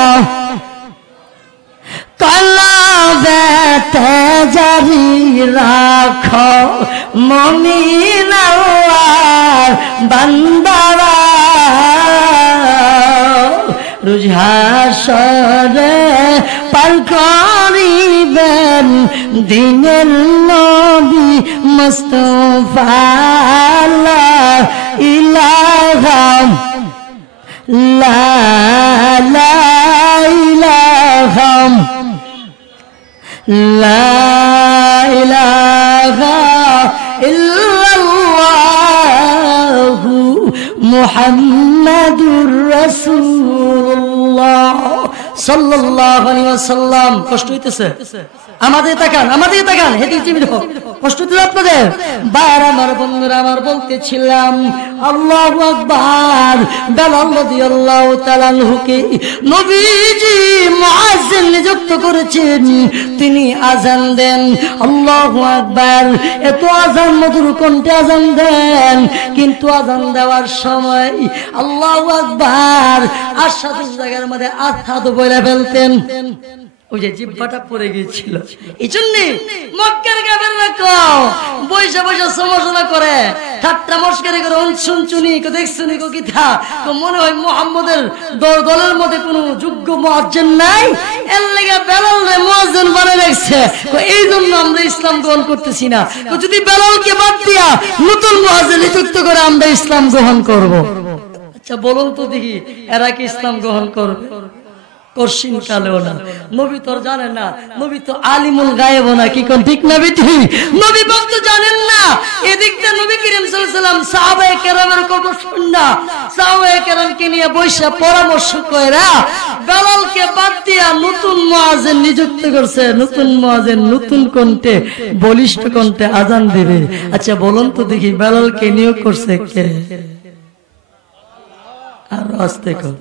কলবেতে জারি রাখো মুমিন আল্লাহর বান্দারা, রোজ হাসরে পার করিবেন দিনের নবী মুস্তাফা। লা ইলাহা লা ইলাহা লা ইলাহা ইল্লাল্লাহু মুহাম্মাদুর রাসূলুল্লাহ সাল্লাল্লাহু আলাইহি ওয়াসাল্লাম। কষ্ট হইতেছে? আমাদের তাকান, আমাদের তাকান, হেদিক টিভি দেখো। কষ্ট হইতেছে আপনাদের? বাইরে আমার বন্ধুরা আমার, বলতেছিলাম আল্লাহু আকবার। বেলাল রাদিয়াল্লাহু তাআলা আনহুকে নবীজি মুয়াজ্জিন নিযুক্ত করেছেন, তিনি আযান দেন। আল্লাহু আকবার, এত আযান মধুর কণ্ঠে আযান দেন, কিন্তু আযান দেওয়ার সময় আল্লাহু আকবার আশহাদু জায়গার মধ্যে আশহাদু বলে ফেলতেন। ওই যে জিহ্বাটা পড়ে গিয়েছিল। এই জন্য মক্কার কাফেররা বৈশা বৈশা সমালোচনা করে, ঠাট্টা মস্করি করে, শুনছুনি দেখছুনি কিথা, তো মনে হয় মুহাম্মদের দলের মধ্যে কোনো যোগ্য মুয়াজ্জিন নাই, এর লাগা বেলালরে মুয়াজ্জিন বানায় রাখছে। তো এই জন্য আমরা ইসলাম গ্রহণ করতেছি না। তো যদি বেলালকে বাদ দিয়া নতুন মুয়াজ্জিন নিযুক্ত করে আমরা ইসলাম গ্রহণ করব। আচ্ছা বলুন তো দেখি, এরা কি ইসলাম গ্রহণ করবে? কশিন কালেও না। নবী তো জানেন না, নবী তো আলিমুল গায়েব না, কি কোন ঠিক না বিঠি? নবী বক্ত জানেন না। এদিকটা নবী করিম সাল্লাল্লাহু আলাইহি ওয়াসাল্লাম সাহাবায়ে কেরামের কথা শুননা, সাহাবায়ে কেরামকে নিয়ে বৈশা পরামর্শ কইরা বেলালকে বাদ দিয়া নতুন মুয়াজ্জিন নিযুক্ত করছে। নতুন মুয়াজ্জিন নতুন কণ্ঠে, বলিষ্ঠ কণ্ঠে আযান দিবে। আচ্ছা বলুন তো দেখি, বেলালকে নিয়োগ করছে কে? আর আস্তে কর,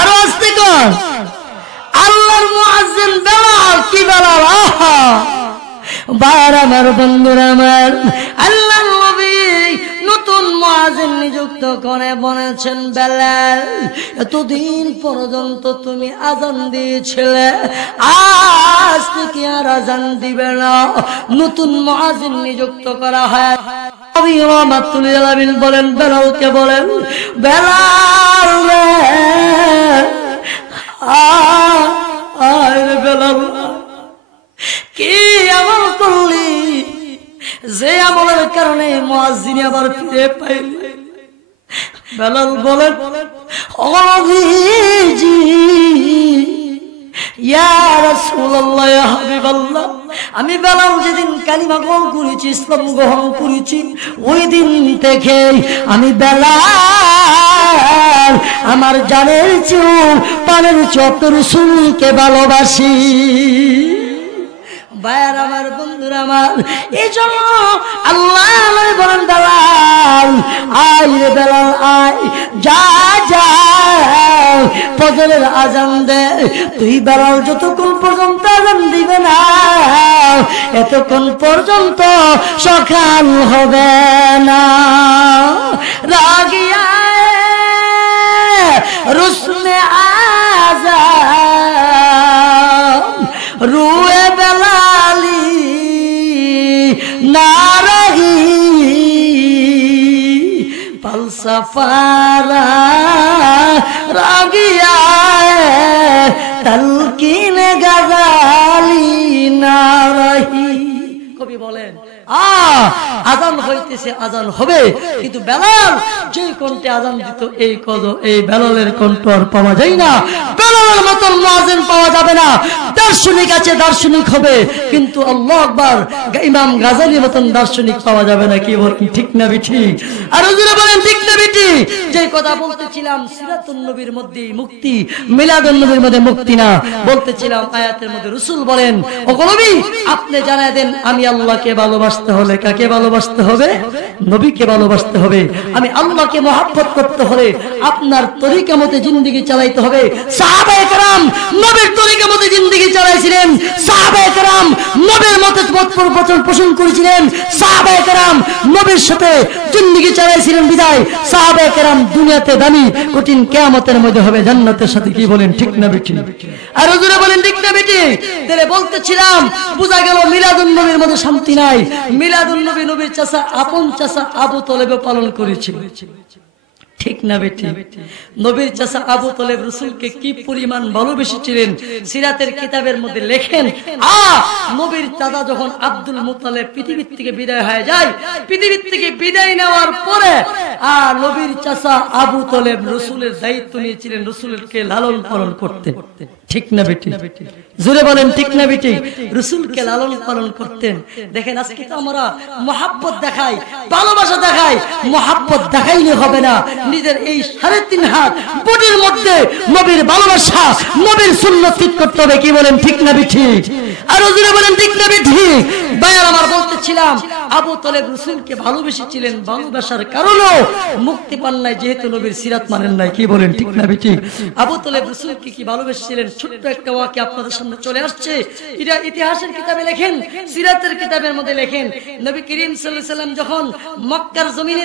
আরো আস্তে কর। আল্লাহর মুয়াজ্জিন বেলাল। কি বেলাল? আহা বার আমার বন্ধুরা আমার, আল্লাহর নবী নতুন মুয়াজ্জিন নিযুক্ত করে বলেছেন, বেলাল এতদিন পর্যন্ত তুমি আযান দিয়েছিলে, আজ থেকে আর আযান দিবে না। নতুন মুয়াজ্জিন নিযুক্ত করা হয়। নবী রাহমাতুল লিল আলামিন বলেন, বেলালকে বলেন, বেলাল রে আরে বেলাল, কি আমল করলি যে আমলের কারণে মুয়াজ্জিন আবার ফিরে পাইলি? বেলাল বলেন, ও নবীজি ইয়া রাসূলুল্লাহ, ইয়া হাবিবাল্লাহ, আমি বেলাল যেদিন কালিমা গ্রহণ করেছি, ইসলাম গ্রহণ করেছি, ওই দিন থেকে আমি বেলাল আমার জানের চেয়েও প্রাণের চেয়ে রাসূলকে ভালোবাসি। ভাইয়ার আমার, বন্ধুরা আমার, এই জন্য আল্লাহ আমার বলেন, বেলাল আয় রে বেলাল আয়, যা যা ফজরের আজান দে। তুই বেলাল যতক্ষণ পর্যন্ত আজান দিবে না, এতক্ষণ পর্যন্ত সকাল হবে না। রাগিয়া রুসনে আজান রুয়ে বেলালি নারহি পালসাফারা রাগিয়া তালকিনে গাজালি নারহি। কবি বলেন, আজান হইতেছে, আজান হবে, কিন্তু বেলাল যে কণ্ঠে আজান দিত, এই বেলালের কণ্ঠ আর পাওয়া যায় না। বেলালের মতন মুয়াজ্জিন পাওয়া যাবে না। দার্শনিক আছে, দার্শনিক হবে, কিন্তু আল্লাহু আকবার ইমাম গাজালির মতন দার্শনিক পাওয়া যাবে না। কি বলেন, ঠিক না ঠিক? আর হুজুরে বলেন, ঠিক না ঠিক? যে কথা বলতেছিলাম, সিরাতুন নবীর মধ্যে মুক্তি, মিলাদুন নবীর মধ্যে মুক্তি না। বলতেছিলাম আয়াতের মধ্যে রাসূল বলেন, ও নবী আপনি জানায় দেন, আমি আল্লাহকে ভালোবাসতে হলে কাকে ভালোবাসতে হবে? নবীকে ভালোবাসতে হবে। আমি আল্লাহকে মহব্বত করতে হলে আপনার তরিকা মতে জিন্দেগি চালাইতে হবে। সাহাবায়ে কেরাম নবীর তরিকা মতে জিন্দেগি চালাইছিলেন, সাহাবায়ে কেরাম নবীর মতে বচন পোষণ করেছিলেন, সাহাবায়ে কেরাম নবীর সাথে জিন্দেগি চালাইছিলেন। বিদায় সাহাবায়ে কেরাম দুনিয়াতে দামি, কঠিন কিয়ামতের মধ্যে হবে জান্নাতের সাথে। কি বলেন, ঠিক না বেঠিক? আর হুজুরে বলেন, ঠিক না বেঠিক? তাহলে বলতেছিলাম, বোঝা গেল মিলাদুন নবীর মধ্যে শান্তি নাই। মিলাদুন নবী নবীর চাচা, আপন চাচা আবু তলেব পালন করেছিল, ঠিক না বেটি? নবীর চাচা আবু তলেব রাসূলকে কি পরিমাণ ভালোবেসেছিলেন, সিরাতের কিতাবের মধ্যে লেখেন। নবীর দাদা যখন আব্দুল মুত্তালিব পৃথিবীর থেকে বিদায় হয়ে যায়, পৃথিবীর থেকে বিদায় নেওয়ার পরে নবীর চাচা আবু তলেব রাসূলের দায়িত্ব নিয়েছিলেন, রাসূলকে লালন পালন করতেন, ঠিক না বেটি? জোরে বলেন, ঠিক না বেটি? রাসূলকে লালন পালন করতেন। দেখেন আজকে তো আমরা মহব্বত দেখাই, ভালোবাসা দেখাই, মহব্বত দেখাইলে হবে না। নিজের এই 3.5 হাত বডির মধ্যে নবীর ভালোবাসা, নবীর সুন্নাত ঠিক করতে হবে। কি বলেন, ঠিক না বেটি? আর জোরে বলেন, ঠিক না বেটি? ভাইয়ার আমার, বলতেছিলাম আবু তলেব রাসূলকে ভালোবেসেছিলেন, ভালোবাসার কারণেও মুক্তি পান নাই, যেহেতু নবীর সিরাত মানেন নাই। কি বলেন, ঠিক না বেটি? আবু তলেব রাসূলকে কি ভালোবেসেছিলেন, ছোট্ট একটা ওয়াকি আপনাদের সামনে চলে আসছে। এটা ইতিহাসের কিতাবে লেখেন, সিরাতের কিতাবের মধ্যে লেখেন, নবী করিম সাল্লাল্লাহু আলাইহি সাল্লাম যখন মক্কার জমিনে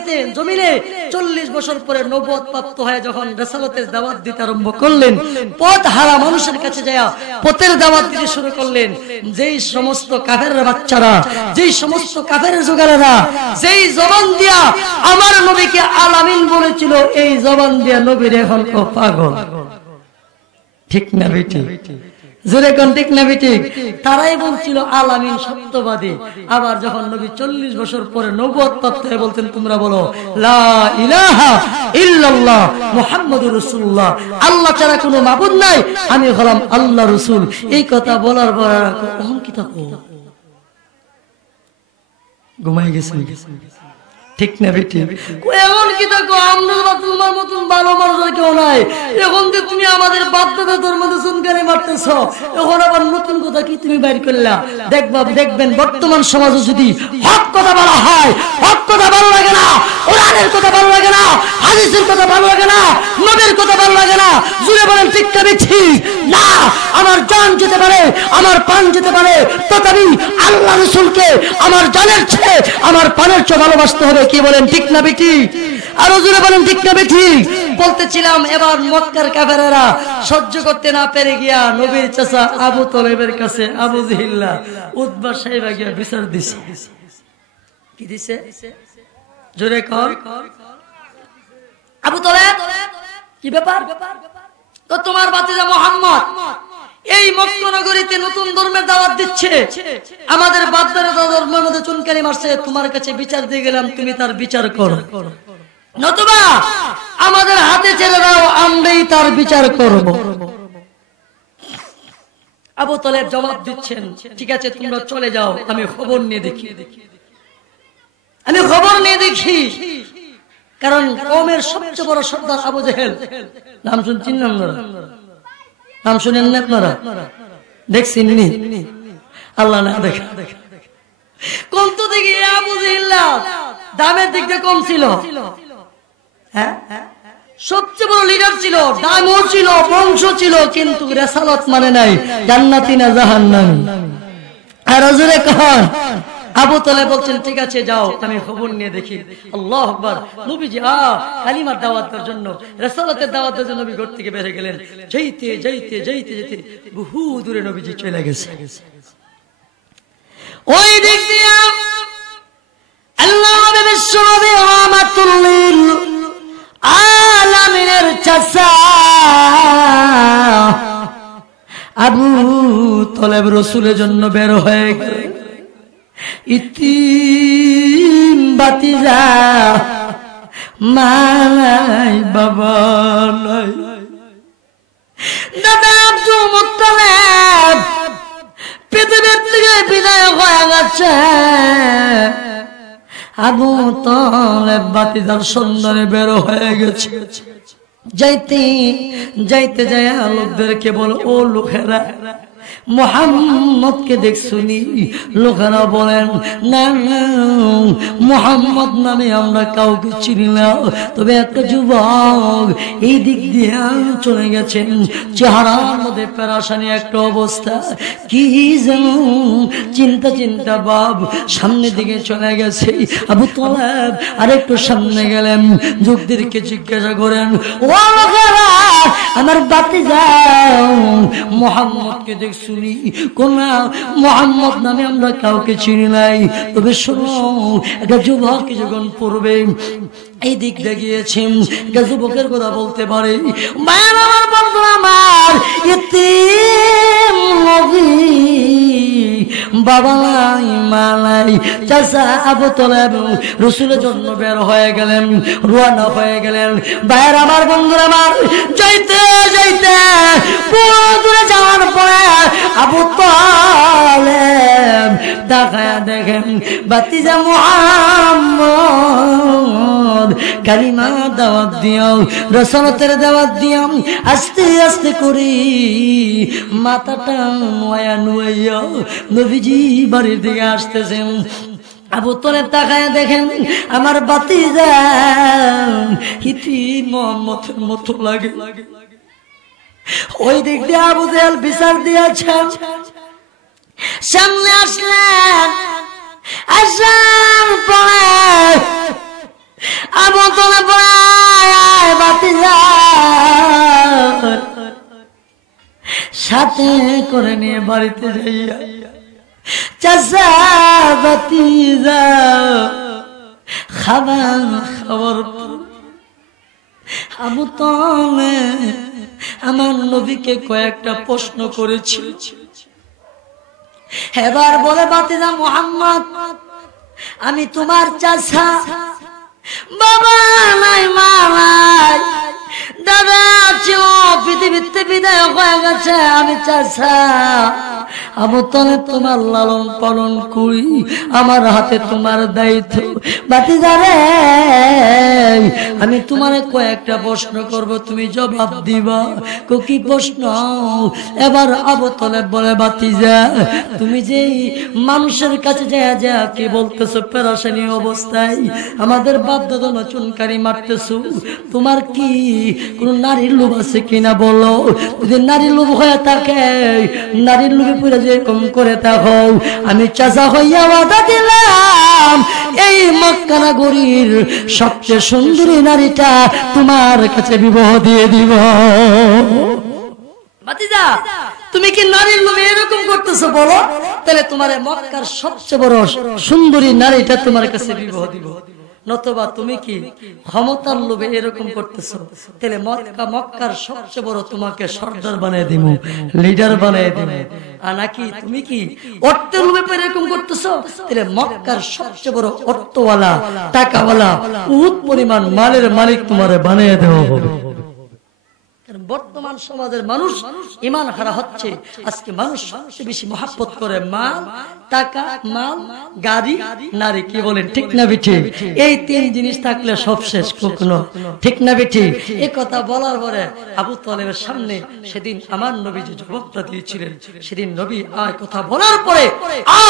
40 বছর পরে নবুয়ত প্রাপ্ত হয়ে যখন রাসালাতের দাওয়াত দিতে আরম্ভ করলেন, পথ হারা মানুষের কাছে যায় পথের দাওয়াত দিতে শুরু করলেন। যেই সমস্ত কাফেরের বাচ্চারা, যেই সমস্ত কাফেরের জোগাড়েরা যেই জবান দিয়া আমার নবীকে আল আমিন বলেছিল, এই জবান দিয়া নবীর এখন পাগল, ঠিক না বেটি? জোরে কোন, ঠিক না বেটি? তারাই বলছিল আল আমিন সত্যবাদী। আবার যখন নবী 40 বছর পরে নবুয়ত প্রাপ্ত হয়ে বলতেন, তোমরা বলো লা ইলাহা ইল্লাল্লাহ মুহাম্মাদুর রাসূলুল্লাহ, আল্লাহ ছাড়া কোনো মাবুদ নাই, আমি হলাম আল্লাহ রাসূল। এই কথা বলার পর অহংকিত ঘুমাই গেছে, ঠিক না বেটি? এমন কি থাকো, আমরা তোমার মতন ভালো মানুষের কেউ নাই। এখন যে তুমি আমাদের বাধ্যতা তোর মধ্যে চুনকানি মারতেছ, এখন আবার নতুন কথা কি তুমি বাইর করলা? দেখবেন বর্তমান সমাজে যদি হক কথা বলা হয়, হক কথা ভালো লাগে না, কোরআনের কথা ভালো লাগে না, হাদিসের কথা ভালো লাগে না, নবীর কথা ভালো লাগে না। জুড়ে বলেন, ঠিক না বেটি? না, আমার জান যেতে পারে, আমার প্রাণ যেতে পারে, তথাপি আল্লাহ রাসূলকে আমার জানের চেয়ে, আমার প্রাণের চেয়ে ভালোবাসতে হবে। কি বলেন, ঠিক না বেটি? আর জোরে বলেন, ঠিক না বেটি? বলতেছিলাম, এবার মক্কার কাফেররা সহ্য করতে না পেরে গিয়া নবীর চাচা আবু তলেবের কাছে আবু জিহিল্লা উতবা সাহেবা গিয়া বিচার দিছে। কি দিছে? জোরে কর। আবু তলেব, কি ব্যাপার? তো তোমার ভাতিজা মুহাম্মদ এই মক্কা নগরীতে নতুন ধর্মের দাওয়াত দিচ্ছে, আমাদের বাপদাদা ধর্মের মধ্যে চুনকানি মারছে, তোমার কাছে বিচার দিয়ে গেলাম, তুমি তার বিচার করো, নতুবা আমাদের হাতে ছেড়ে দাও, আমরাই তার বিচার করব। আবু তালেব জবাব দিচ্ছেন, ঠিক আছে তোমরা চলে যাও, আমি খবর নিয়ে দেখি, আমি খবর নিয়ে দেখি। কারণ কওমের সবচেয়ে বড় সর্দার আবু জেহেল, নাম শুনছেন না আপনারা? নাম শুনেন না আপনারা? দেখছেন নি? আল্লাহ না দেখা কোন তো দেখি আবু জেহেল দামের দিক দিয়ে কম ছিল, হ্যাঁ সবচেয়ে বড় লিডার ছিল, দামও ছিল, বংশ ছিল, কিন্তু রেসালত মানে নাই, জান্নাতি না জাহান্নামী। আর হুজুরে কখন আবু তালেব বলছেন, ঠিক আছে যাও, আমি খবর নিয়ে দেখি। আল্লাহু আকবার। নবীজি কালিমার দাওয়াতের জন্য, রিসালাতের দাওয়াতের জন্য নবী ঘর থেকে বের হয়ে গেলেন। যাইতে যাইতে যাইতে যেতে বহু দূরে নবীজি চলে গেছে। ওই দিক দিয়ে আল্লাহ নবী বিশ্বনবী রাহমাতুল লিল আলামিনের চাচা আবু তালেব রাসূলের জন্য বের হয়ে গেলেন। ইতিম বাতিজা, মা নাই বাবা নাই, দাদা আব্দুল মুত্তালিব পৃথিবীর থেকে বিদায় হয়ে গেছে। আবু তালেব বাতিজার সন্ধানে বের হয়ে গেছে। যাইতে যাইতে যায় লোকদেরকে বল, ও লোকেরা মুহাম্মদকে দেখছুনি? লোকেরা বলেন, না না, মুহাম্মদ নামে আমরা কাউকে চিনি না, তবে একটা যুবক এই দিক দিয়ে চলে গেছেন, চেহারার মধ্যে পেরেশানি একটা অবস্থা, কি যেন চিন্তা চিন্তা ভাব, সামনের দিকে চলে গেছে। আবু তালেব আরেকটু সামনে গেলেন, যুবকদেরকে জিজ্ঞাসা করেন, ও লোকেরা আমার বাতিজা মুহাম্মদকে দেখছো? কোন মুহাম্মদ নামে আমরা কাউকে চিনি নাই, তবে শোনো, একটা যুবক যখন পূর্বে এই দিক দিয়ে গিয়েছেন, একটা যুবকের কথা বলতে পারে। মায়ের আমার বন্ধুরা, আমার ইতিম নবী, বাবা নাই মা নাই। চাচা আবু তালেব রাসূলের জন্য বের হয়ে গেলেন, রওনা হয়ে গেলেন। ভাইয়ের আমার বন্ধুরা আমার, যাইতে যাইতে পুরো দূরে যাওয়ার পরে আবু তালেব দেখায়া দেখেন বাতিজা মুহাম্মদ কালিমা দাওয়াত দিও, রাসূলের দাওয়াত দিও, আস্তে আস্তে করে মাথাটা নোয়া নোয়া নবীজি বাড়ির দিকে আসতেছেন। আবু তালেব তাকায়া দেখেন আমার বাতিজা হিতি মুহাম্মদের মতো লাগে। ওই দিক দিয়ে আবু জেহেল বিচার দিয়েছেন, সামনে আসলেন। আসার পরে আবু তালেব বাতিজা সাথে করে নিয়ে বাড়িতে যাইয়া, চাচা বাতিজা খাবার খাবার আবু তালেব আমার নবীকে কয়েকটা প্রশ্ন করেছি। এবার বলে, বাতিজা মুহাম্মদ, আমি তোমার চাচা, বাবা নাই মা নাই, দাদা ছিল পৃথিবীতে বিদায় হয়ে গেছে, আমি চাচা আবু তালেব তোমার লালন পালন করি, আমার হাতে তোমার দায়িত্ব। বাতিজা রে, আমি তোমার কয়েকটা প্রশ্ন করব, তুমি জবাব দিবা। কি প্রশ্ন? এবার আবু তালেব বলে, বাতিজা তুমি যে মানুষের কাছে যা যা কি বলতেছো পেরেশানি অবস্থায়, আমাদের বাপ দাদা চুনকারি মারতেছো, তোমার কি কোন নারীর লোভ আছে কিনা বলো? যদি নারীর লোভ হয়ে থাকে, নারীর লোভে পুরো যে কম করে থাকো, আমি চাচা হইয়া ওয়াদা দিলাম এই মক্কা নগরীর সবচেয়ে সুন্দরী নারীটা তোমার কাছে বিবাহ দিয়ে দিব। বাতিজা তুমি কি নারীর লোভে এরকম করতেছো বলো? তাহলে তোমার মক্কার সবচেয়ে বড় সুন্দরী নারীটা তোমার কাছে বিবাহ দিব। নতুবা তুমি কি ক্ষমতার লোভে এরকম করতেছো? তাহলে মক্কার সবচেয়ে বড় তোমাকে সর্দার বানিয়ে দিব, লিডার বানিয়ে দিব। আর নাকি তুমি কি অর্থের লোভে এরকম করতেছো? তাহলে মক্কার সবচেয়ে বড় অর্থওয়ালা, টাকাওয়ালা, বহুত পরিমাণ মালের মালিক তোমারে বানিয়ে দেওয়া হবে। বর্তমান সমাজের মানুষ ঈমান হারা হচ্ছে। আজকে মানুষ সবচেয়ে বেশি মহব্বত করে মাল, টাকা, মাল, গাড়ি, নারী। কি বলেন ঠিক না বেঠি? এই তিন জিনিস থাকলে সব শেষ কখনো, ঠিক না বেঠি? এই কথা বলার পরে আবু তালেবের সামনে সেদিন আমার নবী যে জবাবটা দিয়েছিলেন, সেদিন নবী আর কথা বলার পরে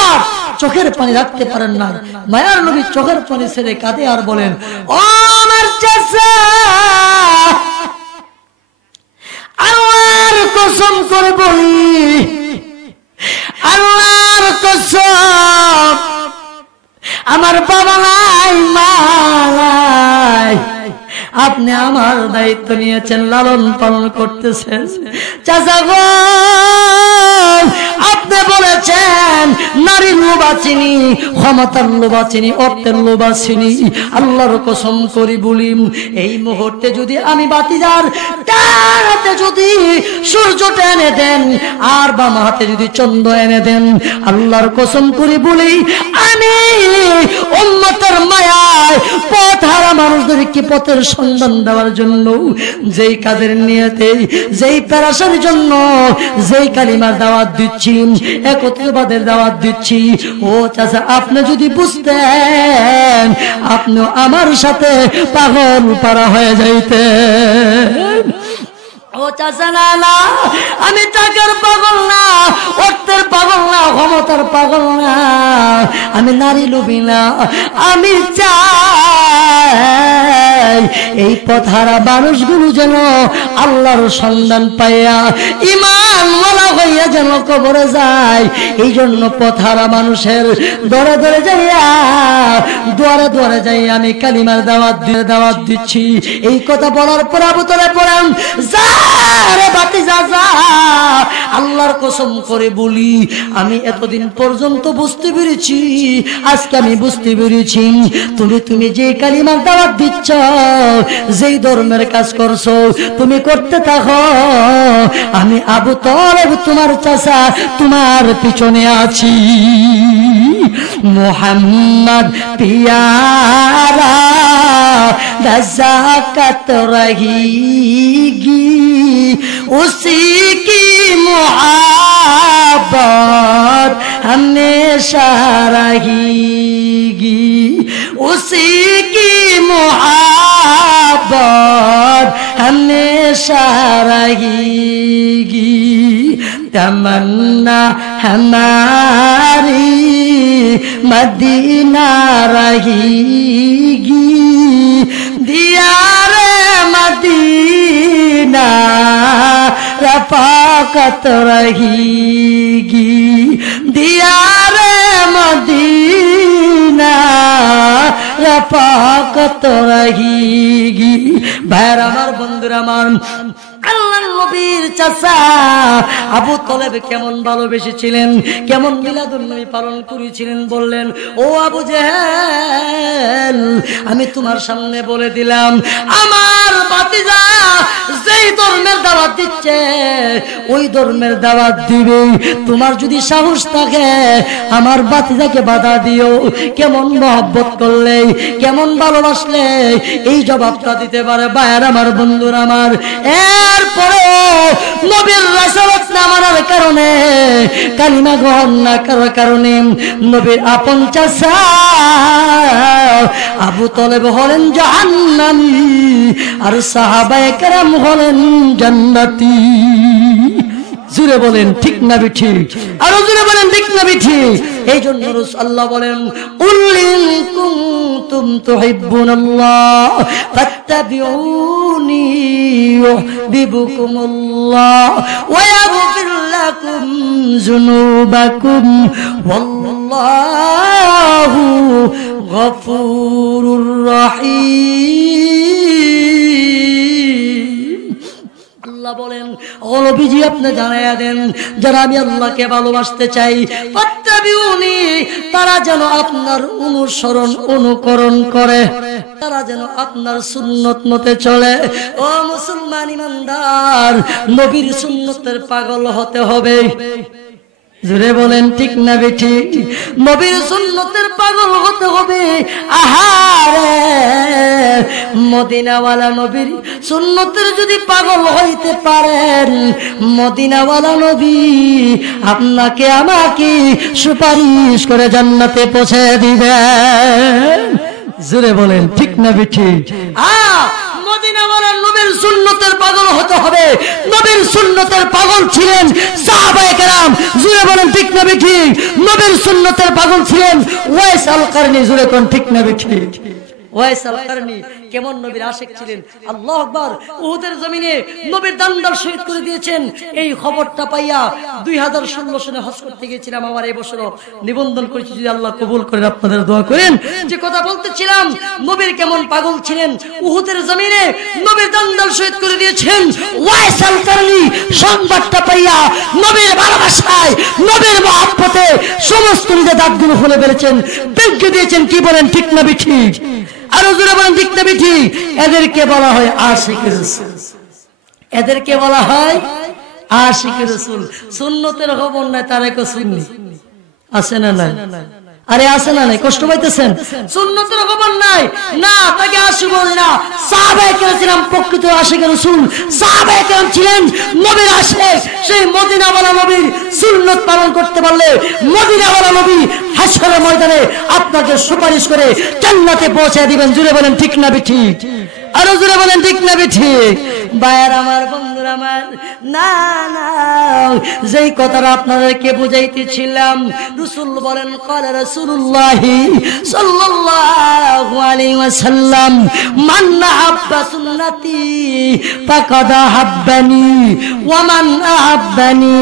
আর চোখের পানি রাখতে পারেন না। মায়ার নবী চোখের পানি ছেড়ে কাঁদে আর বলেন, ও আমার চাচা, আল্লাহর কসম করে বলি, আল্লাহর কসম, আমার বাবা নাই, মা নাই, আপনি আমার দায়িত্ব নিয়েছেন, লালন পালন করতেছেন। চাচা গো, আপনি বলেছেন নারীর লোবাচিনি, ক্ষমতার লোবাচিনি, অর্থের লোবাচিনি। আল্লাহর কসম করি বলি, এই মুহূর্তে যদি আমি বাতিজার ডান হাতে যদি সূর্যটা এনে দেন আর বাম হাতে যদি চন্দ্র এনে দেন, আল্লাহর কসম করি বলি, আমি উম্মতের মায়ায় পথ হারা মানুষদেরকে পথের সন্ধান দেওয়ার জন্য যেই কাজের নিয়তে, যেই পেরাশার জন্য, যেই কালিমার দাওয়াত দিচ্ছি, একত্রবাদের দাওয়াত দিচ্ছি, ও চাচা আপনি যদি বুঝতেন, আপনিও আমার সাথে পাগল পারা হয়ে যাইতেন। ও চাচা, না না, আমি টাকার পাগল না, অর্থের পাগল না, ক্ষমতার পাগল না, আমি নারী লোভী না। আমি চাই এই পথহারা মানুষগুলো যেন আল্লাহর সন্ধান পাইয়া ঈমান ওয়ালা হইয়া যেন কবরে যায়। এই জন্য পথহারা মানুষের দরে দরে যাইয়া, দুয়ারে দুয়ারে যাই আমি কালিমার দাওয়াত দিচ্ছি। এই কথা বলার পর আবু তালেব বলেন, আরে বাতিজা যা, আল্লাহর কসম করে বলি, আমি এতদিন পর্যন্ত বুঝতে পেরেছি, আজকে আমি বুঝতে পেরেছি, তুমি যে কালিমার দাওয়াত দিচ্ছ, যেই ধর্মের কাজ করছো, তুমি করতে থাকো, আমি আবু তালেব তোমার চাচা তোমার পিছনে আছি। মোহাম্মদ পিয়ারা नज़ाकत रहेगी, उसी की मुहब्बत हमेशा रहेगी, उसी की मुहब्बत हमेशा रहेगी। तमन्ना हमारी मदीना रहेगी, दियारे मदीना रफाकत रहेगी, दियारे मदीना रफाकत रहेगी। भाइर আমার বন্ধুরা আমার, আল্লাহর নবীর চাচা আবু তালেব কেমন ভালোবেসেছিলেন, কেমন মিলাদুন নবী পালন করেছিলেন বললেন, ও আবু জেহেল, আমি তোমার সামনে বলে দিলাম, আমার ভাতিজা যেই ধর্মের দাওয়াত দিচ্ছে ওই ধর্মের দাওয়াত দিবে। তোমার যদি সাহস থাকে আমার ভাতিজাকে বাধা দিও। কেমন মহব্বত করলে, কেমন ভালোবাসলে এই জবাবটা দিতে পারে। ভাইয়ার আমার, বন্ধুরা আমার, এরপরে নবীর রাসূলত না মানার কারণে, কালিমা গ্রহণ না করার কারণে নবীর আপন চাচা আবু তালেব হলেন জাহান্নামী, আর সাহাবায়ে কেরাম হলেন জান্নাতি। জুড়ে বলেন ঠিক না ঠিক? আরো জুড়ে বলেন ঠিক না ঠিক? এই জন্য আল্লাহ বলেন, কুল ইন কুনতুম তুহিব্বুনাল্লাহ ফাত্তাবিউনি ইউহিব্বুকুমুল্লাহ ওয়া ইয়াগফির লাকুম যুনুবাকুম ওয়াল্লাহু গফুরুর রহিম। আল্লাহ বলেন, ও নবীজি আপনি জানাইয়া দেন, যারা আমি আল্লাহকে ভালোবাসতে চাই, ফাত্তাবিউনি, তারা যেন আপনার অনুসরণ অনুকরণ করে, তারা যেন আপনার সুন্নত মতে চলে। ও মুসলমান ইমানদার, নবীর সুন্নতের পাগল হতে হবে। জুড়ে বলেন ঠিক না বেঠিক? নবীর সুন্নতের পাগল হতে হবে। আহারে মদিনাওয়ালা নবীর সুন্নতের যদি পাগল হইতে পারেন, মদিনাওয়ালা নবী আপনাকে আমাকে সুপারিশ করে জান্নাতে পৌঁছে দিবেন। জোরে বলেন ঠিক না ঠিক? মদিনাওয়ালা নবীর সুন্নতের পাগল হতে হবে। নবীর সুন্নতের পাগল ছিলেন সাহাবায়ে কেরাম। জোরে বলেন ঠিক না ঠিক? নবীর সুন্নতের পাগল ছিলেন ওয়াইস আল কারনি। জোরে কোন ঠিক না ঠিক? ওয়াইস আল কারনি কেমন নবীর আশিক ছিলেন! আল্লাহু আকবার। উহুদের জমিনে নবীর দান্দাল শহীদ করে দিয়েছেন। এই খবরটা পাইয়া 2016 সালে হজ করতে গিয়েছিলাম। আমার এই বছরও নিবন্ধন করেছি, যদি আল্লাহ কবুল করেন আপনাদের দোয়া করেন। যে কথা বলতেছিলাম, নবীর কেমন পাগল ছিলেন। উহুদের জমিনে নবীর দান্দাল শহীদ করে দিয়েছেন ওয়াইস আল কারনি। সংবাদটা পাইয়া নবীর ভালোবাসায়, নবীর মহব্বতে সমস্ত নিজের দাঁতগুলো খুলে ফেলেছেন, বেঁকে দিয়েছেন। কি বলেন ঠিক না ঠিক? আরো জোরে বলেন ঠিক না ঠিক? এদেরকে বলা হয় আশিকে রাসূল। এদেরকে বলা হয় আশিকে রাসূল। সুন্নতের খবর নাই, তারে কো সুন্নি আছে না নাই? আরে আছে না নাই? কষ্ট পাইতেছেন? সুন্নতের খবর নাই না, তাকে আশিক বলে না। সাহাবায়ে কেরাম ছিলেন প্রকৃত আশিকে রাসূল। সাহাবায়ে কেরাম ছিলেন নবীর আশিক। সেই মদিনাওয়ালা নবীর সুন্নত পালন করতে পারলে মদিনাওয়ালা নবী হাশরের ময়দানে আপনাকে সুপারিশ করে জান্নাতে পৌঁছে দিবেন। জুড়ে বলেন ঠিক না ঠিক? আরো জোরে বলেন ঠিক না ঠিক? ভাইয়ার আমার, বন্ধুরা আমার, না না, যেই কথাটা আপনাদেরকে বুঝাইতেছিলাম, রাসূল বলেন ক্বালা রাসূলুল্লাহ সাল্লাল্লাহু আলাইহি ওয়াসাল্লাম মান আহাব্বা সুন্নতি ফাকাদ আহাব্বানি ওয়া মান আহাব্বানি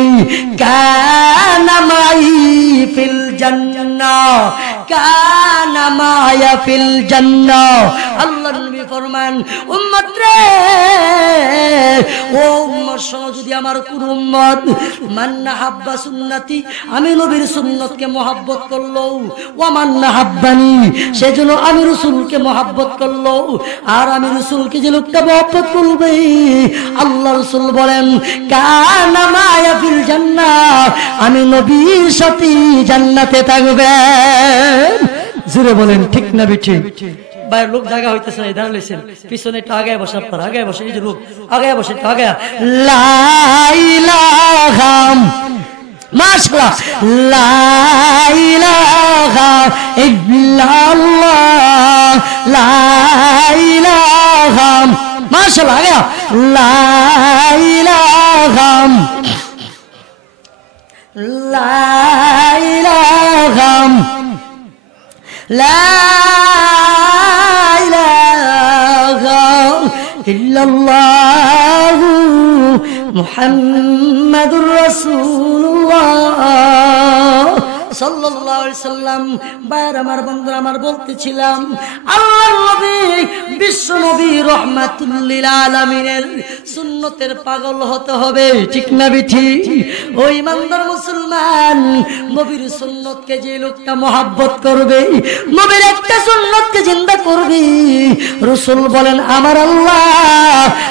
কানা মাই ফিল জান্নাহ, কানা মায়া ফিল জান্নাহ। আল্লাহর নবী ফরমান, উম্মত রে, ও উম্মত শোনো, যদি আমার কোন উম্মত মান হাব্বা সুন্নতি, আমি নবীর সুন্নতকে মহব্বত করলো, ওয়া মান হাব্বানি, সেজন্য আমি রাসূলকে মহব্বত করলো, আর আমি রাসূলকে যে লোকটা মহব্বত করবে, আল্লাহ রাসূল বলেন কানা মায়া ফিল জান্নাহ, আমি নবীর সাথে জান্নাতে থাকবেন। জোরে বলেন ঠিক না ঠিক? ভাই লোক জায়গা হইতেছে না, দাঁড়াইছেন পিছনে একটু আগে বসে, আপনার আগে বসে, এই যে লোক আগে বসে, একটু আগে। লা ইলাহা মাশাআল্লাহ, লা ইলাহা ইল্লাল্লাহ, লা ইলাহা মাশাআল্লাহ, আগে লা ইলাহা, লা ইলাহা, লা ইল্লাল্লাহু মুহাম্মাদুর রাসূলুল্লাহ সাল্লাল্লাহু আলাইহি সাল্লাম। ভাইরা আমার, বন্ধুরা আমার, বলতেছিলাম আল্লাহর নবী, বিশ্ব নবী রাহমাতুল লিল আলামিনের সুন্নতের পাগল হতে হবে। ঠিক না ঠিক? ওই ইমানদার মুসলমান, নবীর সুন্নতকে যে লোকটা মহব্বত করবে, নবীর একটা সুন্নতকে জিন্দা করবে, রাসূল বলেন আমার আল্লাহ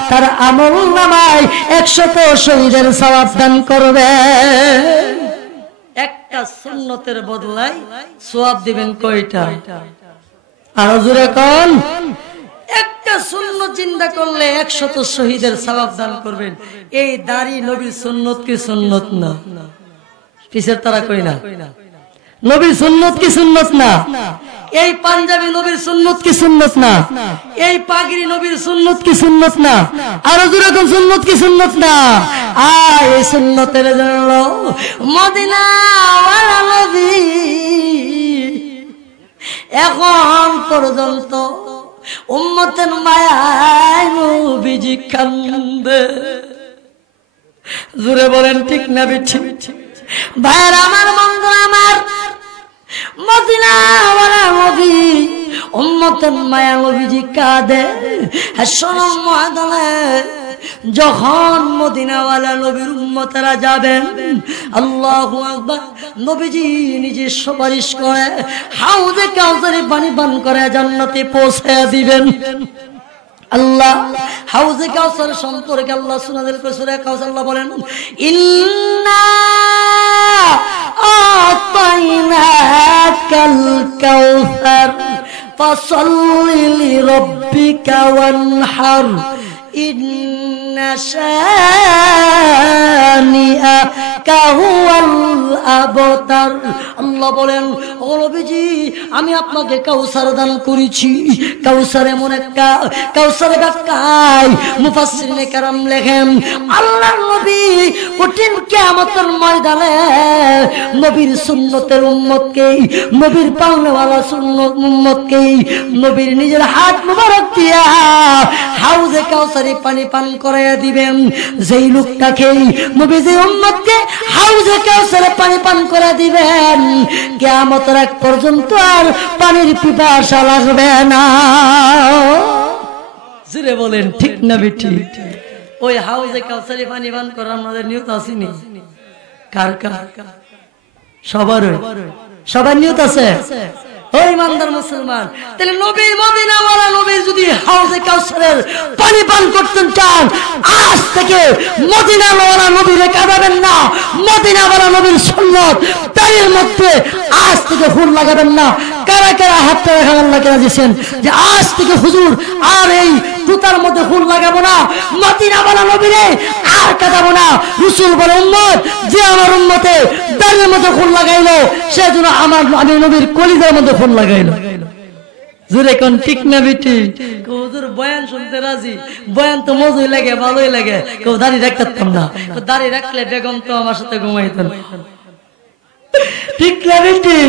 তার আমলনামায় 100 শহীদের সওয়াব দান করবে। একটা সুন্নতের বদলায় সওয়াব দিবেন কয়টা? আরো জোরে কোন? একটা সুন্নত জিন্দা করলে 100 শহীদের সওয়াব দান করবেন। এই দাড়ি নবীর সুন্নত কি সুন্নত না? কিসের তারা কই না? নবীর সুন্নত কি সুন্নত না? এই পাঞ্জাবি নবীর সুন্নত কি সুন্নত না? এই পাগড়ি নবীর সুন্নত কি সুন্নত না? আরো যেরকম সুন্নত কি সুন্নত না? আর এই সুন্নতের জন্য মদিনাওয়ালা নবী এখন পর্যন্ত উম্মতের মায়ায় নবীজি কান্দে। জোরে বলেন ঠিক না ঠিক? ভাইরা আমার, বন্ধুরা আমার, মদিনাওয়ালা নবী উম্মতের মায়া নবীজি কাঁদে। হাসরের ময়দানে যখন মদিনাওয়ালা নবীর উম্মতেরা যাবেন, আল্লাহু আকবার, নবীজি নিজে সুপারিশ করে হাউজে কাউসারে পানি পান করে জান্নাতে পৌঁছে দিবেন। আল্লাহ হাউজে কাউসার সম্পর্কে আল্লাহ সুনাদের সূরা কাউসার আল্লাহ বলেন, ইন্না আতাইনাকাল কাউসার ফাসাল্লি লিরাব্বিকা ওয়ানহার ইন্না শানিআকা হুয়াল আবতার। আল্লাহ বলেন, ও নবীজি, আমি আপনাকে কাউসার দান করেছি। কাউসার এমন একটা, কাউসার ব্যাখ্যায় মুফাসসিরিনে কেরাম লেখেন, আল্লাহর নবী কঠিন কিয়ামতের ময়দানে নবীর সুন্নতের উম্মতকে, নবীর পালনেওয়ালা সুন্নত উম্মতকে নবীর নিজের হাত মুবারক দিয়া হাউজে কাউসারি পানি পান করাইয়া দিবেন। যেই লোকটাকে নবী যে উম্মতকে হাউজে কাউসারে পানি পান করে দিবেন, কিয়ামতের আগ পর্যন্ত আর পানির পিপাসা লাগবে না। জোরে বলেন ঠিক না বেঠি? ওই হাউজে কাউসারে পানি পান করার আমাদের নিয়ত আসেনি? কার কার? সবার নিয়ত আছে? ওই ইমানদার মুসলমান, তাহলে নবীর মদিনাওয়ালা নবীর যদি হাউজে কাউসারের পানি পান করতেন চান, আজ থেকে মদিনাওয়ালা নবীরে কাঁদাবেন না। মদিনাওয়ালা নবীর সুন্নত তার মধ্যে আজ থেকে ফুল লাগাবেন না। কারা কারা হাতটা রাখার আল্লাহকে রাজিছেন যে আজ থেকে হুজুর আর এই জুতার মধ্যে ফুল লাগাবো না, মদিনাওয়ালা নবীরে আর কাঁদাবো না। রাসূল বলে, উম্মত যে আমার উম্মতে দাঁড়ের মধ্যে ফুল লাগাইলো, সেজন্য আমি নবীর কলিজার মধ্যে ফুল লাগাইলো। জোরে কোন ঠিক না বেটি? হুজুর বয়ান শুনতে রাজি, বয়ান তো মজুই লাগে, ভালোই লাগে। কেউ দাঁড়িয়ে রাখতাম না, দাঁড়িয়ে রাখলে বেগম তো আমার সাথে ঘুমাইত না। ঠিক না বেটি?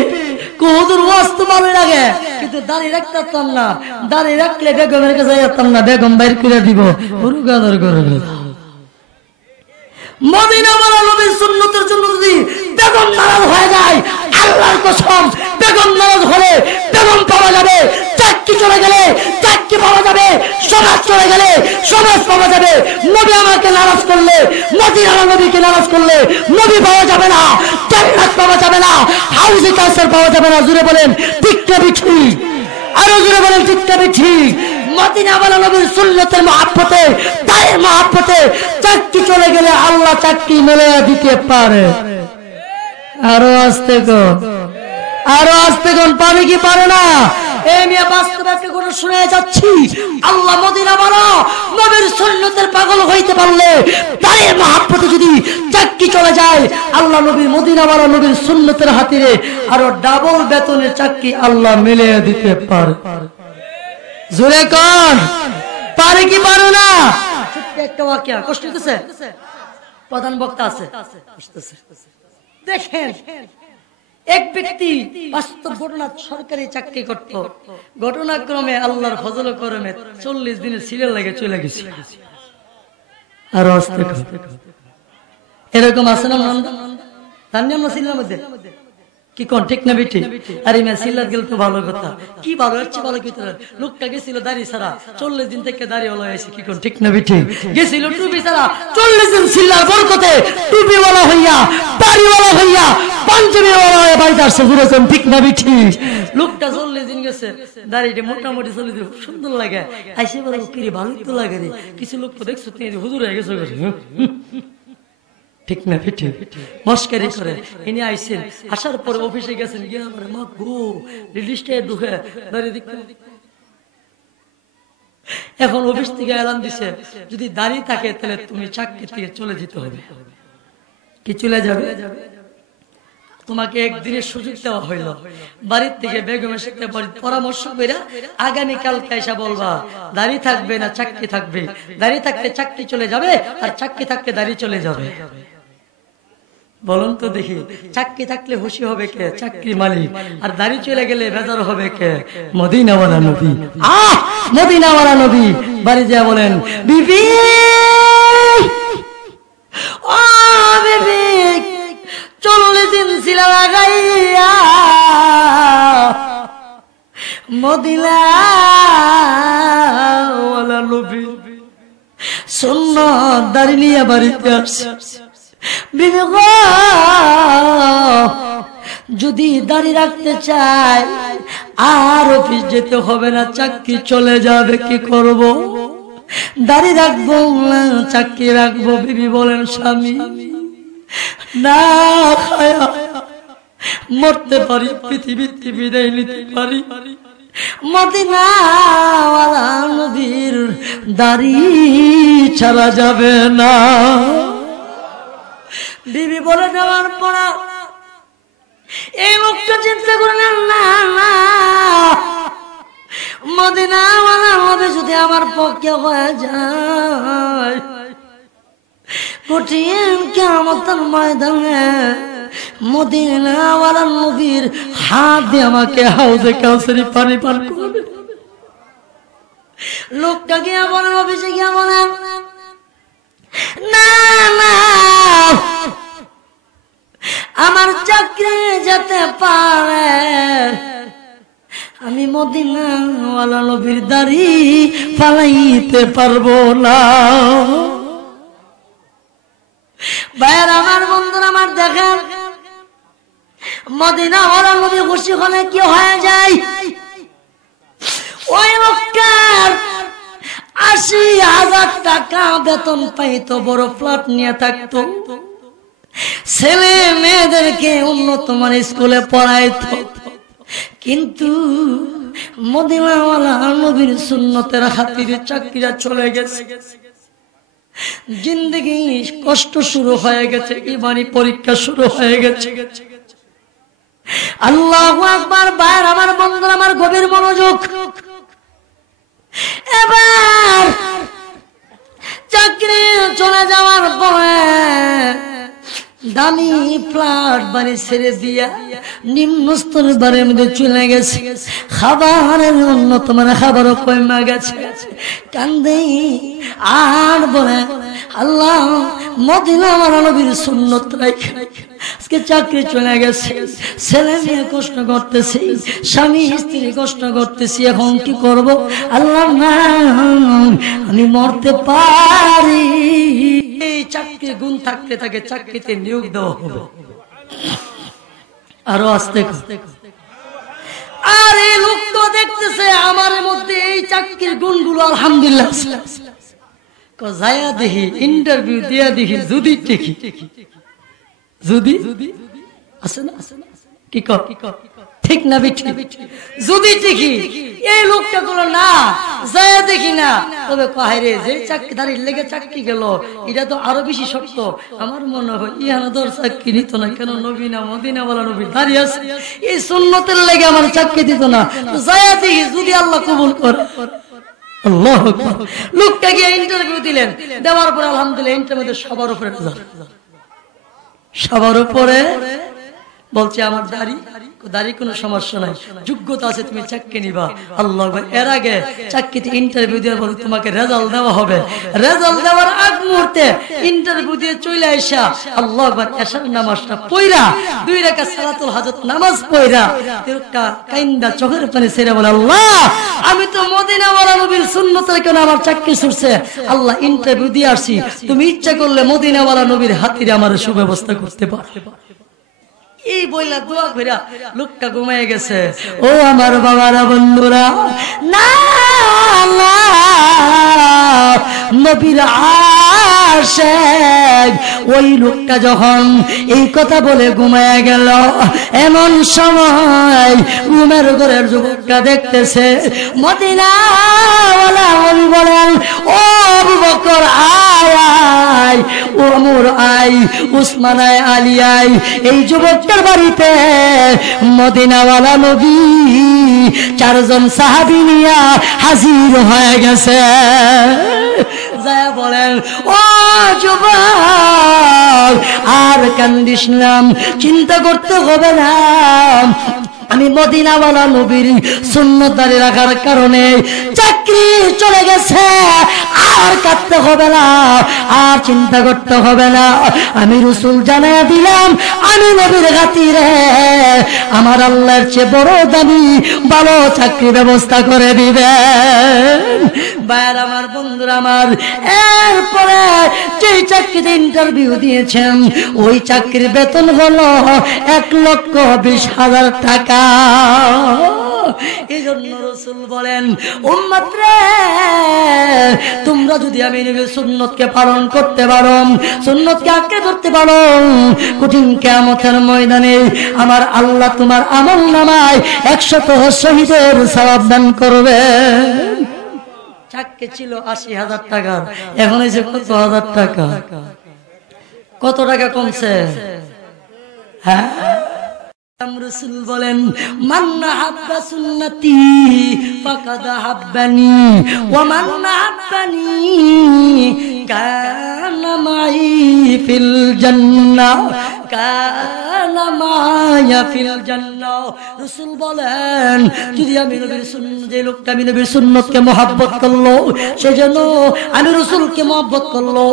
হুজুর ওয়াজ তো ভালো লাগে, কিন্তু দাঁড়িয়ে রাখতাম না। দাঁড়িয়ে রাখলে বেগমের কাছে যেতাম না, বেগম বাইর করে দিব। হুরুগাদর করে মদিনাওয়ালা নবীর সুন্নতের জন্য যদি বেগম নারাজ হয়ে যায়, আল্লাহর কসম, বেগম নারাজ হলে বেগম পাওয়া যাবে, চাকরি চলে গেলে চাকরি পাওয়া যাবে, সমাজ চলে গেলে সমাজ পাওয়া যাবে। নবী আমাকে নারাজ করলে, মদিনাওয়ালা নবীকে নারাজ করলে নবী পাওয়া যাবে না, জান্নাত পাওয়া যাবে না, হাউজে কাউসার পাওয়া যাবে না। জুড়ে বলেন ঠিক না বেঠি? আরো জুড়ে বলেন ঠিক না বেঠি? মদিনাওয়ালা নবীর সুন্নতের মহব্বতে, তার মহব্বতে চাকরি চলে গেলে আল্লাহ চাকরি মেলে দিতে পারে। আরো আসতে কোন, আরো আসতে কোন, পারে কি পারে না? এই নিয়ে বাস্তব একটা করে শুনে যাচ্ছি। আল্লাহ মদিনাওয়ালা নবীর সুন্নতের পাগল হইতে পারলে, তার মহব্বতে যদি চাকরি চলে যায়, আল্লাহ নবীর মদিনাওয়ালা নবীর সুন্নতের হাতিরে আরো ডাবল বেতনের চাকরি আল্লাহ মেলে দিতে পারে। জোরে কোন, পারে কি পারে না? একটা ওয়াকিয়া কষ্ট হইতেছে, প্রধান বক্তা আছে, দেখেন এক ব্যক্তি বাস্তব ঘটনা, সরকারি চাকরি করত, ঘটনাক্রমে আল্লাহর ফজল করমে 40 দিনের সিরিয়াল লাগে চলে গেছে। আর এরকম আছে না? তার নাম সিরিয়াল মধ্যে কি কোন ঠিক না বেটি? আরে মেয়ে সিল্লাত গেল তো ভালো কথা, কি ভালো হচ্ছে, ভালো কি লোকটা গেছিল দাড়ি ছাড়া, 40 দিন থেকে দাড়ি ওলা হয়েছে। কি কোন ঠিক না বেটি? গেছিল টুপি ছাড়া, 40 দিন সিল্লার বরকতে টুপিওয়ালা হইয়া, দাড়িওয়ালা হইয়া, পাঞ্জাবিওয়ালা হয়ে বাড়িতে আসছে। বুঝেছেন ঠিক না বেটি? লোকটা 40 দিন গেছে, দাড়িটা মোটামুটি 40 দিন সুন্দর লাগে, আইসে বলে কিরে ভালো তো লাগে রে। কিছু লোক তো দেখছো হুজুর হয়ে গেছে, ঠিক না বেটি? মস্কারি করে ইনি আইছেন, আসার পরে অফিসে গেছেন, গিয়ে আমার মা গো লিস্টে ঢুকে দাঁড়িয়ে দেখতে। এখন অফিস থেকে এলান দিছে, যদি দাঁড়িয়ে থাকে তাহলে তুমি চাকরি থেকে চলে যেতে হবে। কি চলে যাবে? তোমাকে একদিনের সুযোগ দেওয়া হইল, বাড়ির থেকে বেগমের সাথে পরামর্শ করে আগামীকালকে এসে বলবা দাঁড়িয়ে থাকবে না চাকরি থাকবে। দাঁড়িয়ে থাকতে চাকরি চলে যাবে, আর চাকরি থাকতে দাঁড়িয়ে চলে যাবে। বলুন তো দেখি, চাকরি থাকলে খুশি হবে কে? চাকরি মালিক। আর দাঁড়িয়ে চলে গেলে বেজার হবে কে? মদিনাওয়ালা নবী। মদিনাওয়ালা নবী বাড়ি যা বলেন, বিবি ও বিবি 40 দিন সিলা লাগাইয়া মদিনাওয়ালা নবী সুন্নাত দাড়ি নিয়ে বাড়িতে আসছে। বিবি গো, যদি দাঁড়িয়ে রাখতে চায় আর অফিস যেতে হবে না, চাকরি চলে যাবে, কি করব? দাঁড়িয়ে রাখবো না চাকরি রাখবো? বিবি বলেন, স্বামী না খায়া মরতে পারি, পৃথিবীতে বিদায় নিতে পারি, মদিনাওয়ালা দাড়ি ছাড়া যাবে না। বিবি বলে দেওয়ার পর এই লোকটা চিন্তা করলেন, না না, মদিনাওয়ালা নবী যদি আমার পক্ষে হয়ে যায়, কঠিন কিয়ামতের ময়দানে মদিনাওয়ালা নবীর হাত দিয়ে আমাকে হাউজে কাউসারি পানি পান করবে। লোকটা গিয়া বলেন, অফিসে গিয়া বলেন, না না, আমার চাকরি যেতে পারে, আমি মদিনাওয়ালা নবীর দাড়ি ফালাইতে পারবো না। ভাইয়ের আমার, বন্ধুরা আমার, দেখেন মদিনাওয়ালা নবী খুশি হলে কি হয়ে যায়? ওই লোকটার 80,000 টাকা বেতন পাইতো, বড় ফ্ল্যাট নিয়ে থাকতো, ছেলে মেয়েদেরকে উন্নত মানের স্কুলে পড়াইতো, কিন্তু মদিনাওয়ালা নবীর সুন্নতের খাতিরে চাকরিটা চলে গেছে। জিন্দেগি কষ্ট শুরু হয়ে গেছে, ইমানি পরীক্ষা শুরু হয়ে গেছে। আল্লাহু আকবার। ভাইয়ের আমার, বন্ধুরা আমার, গভীর মনোযোগ। এবার চাকরি চলে যাওয়ার পরে দামি ফ্ল্যাট বাড়ি ছেড়ে দিয়া নিম্ন স্তরের বাড়ির মধ্যে চলে গেছে। খাবারের উন্নত মানের খাবারও কমে গেছে। কান্দে আর বলে, আল্লাহ, মদিনাওয়ালা নবীর সুন্নত রাখে আজকে চাকরি চলে গেছে, ছেলে মেয়ে কষ্ট করতেছি, স্বামী স্ত্রী কষ্ট করতেছি, এখন কি করব? আল্লাহ না, আমি মরতে পারি। এই চাকরির গুণ থাকতে থাকে চাকরিতে নিয়োগ দেওয়া হবে। আরো আস্তে আস্তে। আর এই লোক তো দেখতেছে আমার মধ্যে এই চাকরির গুণগুলো আলহামদুলিল্লাহ, যায়া দেখি, ইন্টারভিউ দিয়া দেখি, যদি দেখি, যদি আছে না, কি কর, ঠিক না বিঠি? যদি দেখি এই লোকটা গুলো না যায় দেখি না, তবে কাহিরে যে চাকরিদারির লেগে চাকরি গেল, এটা তো আরো বেশি শক্ত। আমার মনে হয় ইহানাদর চাকরি নিত না, কেন? নবী না, মদিনাওয়ালা নবী দাঁড়িয়ে আছে, এই সুন্নতের লেগে আমার চাকরি দিত না। যায় দেখি যদি আল্লাহ কবুল করে। আল্লাহু আকবার। লোকটা গিয়ে ইন্টারভিউ দিলেন, দেওয়ার পর আলহামদুলিল্লাহ ইন্টারভিউ সবার উপরে, সবার উপরে বলছে আমার দাড়ি কোনো সমস্যা নাই, যোগ্যতা আছে, তুমি চাকরি নিবা। আল্লাহ। এর আগে চাকরিতে ইন্টারভিউ দিয়ে বলে তোমাকে রেজাল্ট দেওয়া হবে। রেজাল্ট দেওয়ার আগ মুহূর্তে ইন্টারভিউ দিয়ে চলে আসা, আল্লাহ আকবার, এশার নামাজটা পয়রা 2 রাকাত সালাতুল হাজত নামাজ পয়রা একটা কাইন্দা চোখের পানি ছেড়ে বলে, আল্লাহ, আমি তো মদিনাওয়ালা নবীর সুন্নতের কেন আমার চাকরি ছুটছে। আল্লাহ, ইন্টারভিউ দিয়ে আসছি, তুমি ইচ্ছা করলে মদিনাওয়ালা নবীর হাতিরে আমার সুব্যবস্থা করতে পারো। এই বইলা দোয়া কইরা লোকটা ঘুমিয়ে গেছে। ও আমার বাবারা, বন্ধুরা, না নবীর আশিক ওই লোকটা যখন এই কথা বলে ঘুমিয়ে গেল, এমন সময় ঘুমের ঘরের যুবকটা দেখতেছে মদিনাওয়ালা নবী বলেন, ও আবু বকর আয়, ওমর আয়, উসমান আয়, আলী আয়। এই যুবকটার বাড়িতে মদিনাওয়ালা নবী 4 জন সাহাবী নিয়া হাজির হয়ে গেছে। যায় বলেন, ও যুবক, আর কান্দিস না, চিন্তা করতে হবে না, আমি মদিনাওয়ালা নবীর সুন্নত দাঁড়িয়ে রাখার কারণে চাকরি চলে গেছে, আর কাঁদতে হবে না, আর চিন্তা করতে হবে না। আমি রাসূল জানায়া দিলাম, আমি নবীর খাতিরে আমার আল্লাহর চেয়ে বড় দামি ভালো চাকরি ব্যবস্থা করে দিবেন। ভাইয়ের আমার, বন্ধুরা আমার, এরপরে যে চাকরিতে ইন্টারভিউ দিয়েছেন ওই চাকরির বেতন হলো 1,20,000 টাকা। এই জন্য রাসূল বলেন, উম্মত রে, তোমরা যদি আমি নবীর সুন্নতকে পালন করতে পারো, সুন্নতকে আঁকড়ে ধরতে পারো, কঠিন কিয়ামতের ময়দানে আমার আল্লাহ তোমার আমলনামায় 100 শহীদের সওয়াব দান করবে। চাকরি ছিল ৮০,০০০ টাকা, এখন এই যে কত হাজার টাকা, কত টাকা কমছে। হ্যাঁ, রাসূল বলেন মান আহাব্বা সুন্নতি ফাকাদ আহাব্বানি ওয়া মান আহাব্বানি কানা মাই ফিল জান্নাহ, কানা মায়া ফিল জান্নাহ। রাসূল বলেন যদি আমি নবীর সুন্নাত, যে লোকটা আমি নবীর সুন্নতকে মহব্বত করলো সেজন্য আমি রাসূলকে মহব্বত করলো,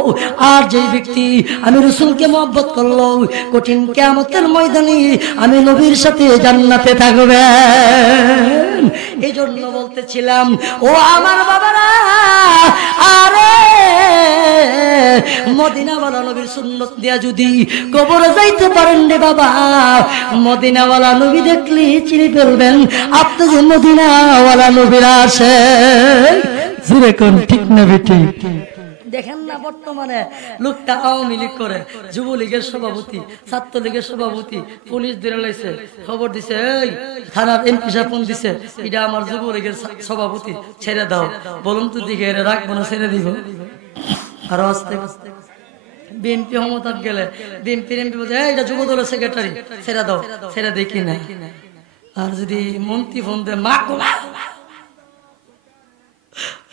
আর যে ব্যক্তি আমি রাসূলকে মহব্বত করলো কঠিন কিয়ামতের ময়দানে আমি নবীর সাথে জান্নাতে থাকবেন। এই জন্য বলতেছিলাম ও আমার বাবারা, আরে মদিনাওয়ালা নবীর সুন্নত দিয়া যদি কবরে যাইতে পারেন রে বাবা, মদিনাওয়ালা নবী দেখলে চিনি ফেলবেন আপনি যে মদিনাওয়ালা নবীর আসে। যেরকম ঠিক না বেটি? দেখেন না বর্তমানে লোকটা আওয়ামী লীগ করে, যুবলীগের সভাপতি, ছাত্রলীগের সভাপতি, পুলিশ ধরে লাইছে, খবর দিছে, এই থানার এমপি সাহেব ফোন দিছে, এটা আমার যুবলীগের সভাপতি, ছেড়ে দাও। বলুন তো দিকে এরা রাখবো না ছেড়ে দিব? আরো আস্তে আস্তে বিএনপি ক্ষমতাত গেলে বিএনপির এমপি বলছে এটা যুব দলের সেক্রেটারি, ছেড়ে দাও, ছেড়ে দেখি না। আর যদি মন্ত্রী ফোন দেয় মা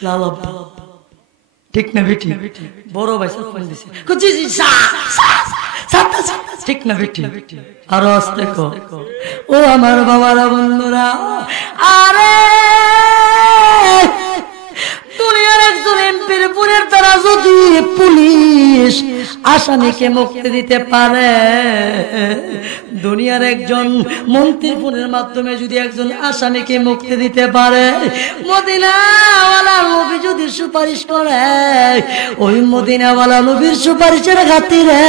লাল, ঠিক না বেটি? বড় ভাই ফোন দিছে, ঠিক না বেটি? আরো আস্তে কর। ও আমার বাবারা, বন্ধুরা, আরে দুনিয়ার একজন এমপির পুরের দ্বারা যদি পুলিশ আসামিকে মুক্তি দিতে পারে, দুনিয়ার একজন মন্ত্রীর ফোনের মাধ্যমে যদি একজন আসামিকে মুক্তি দিতে পারে, মদিনাওয়ালা নবী যদি সুপারিশ করে, ওই মদিনাওয়ালা নবীর সুপারিশের খাতিরে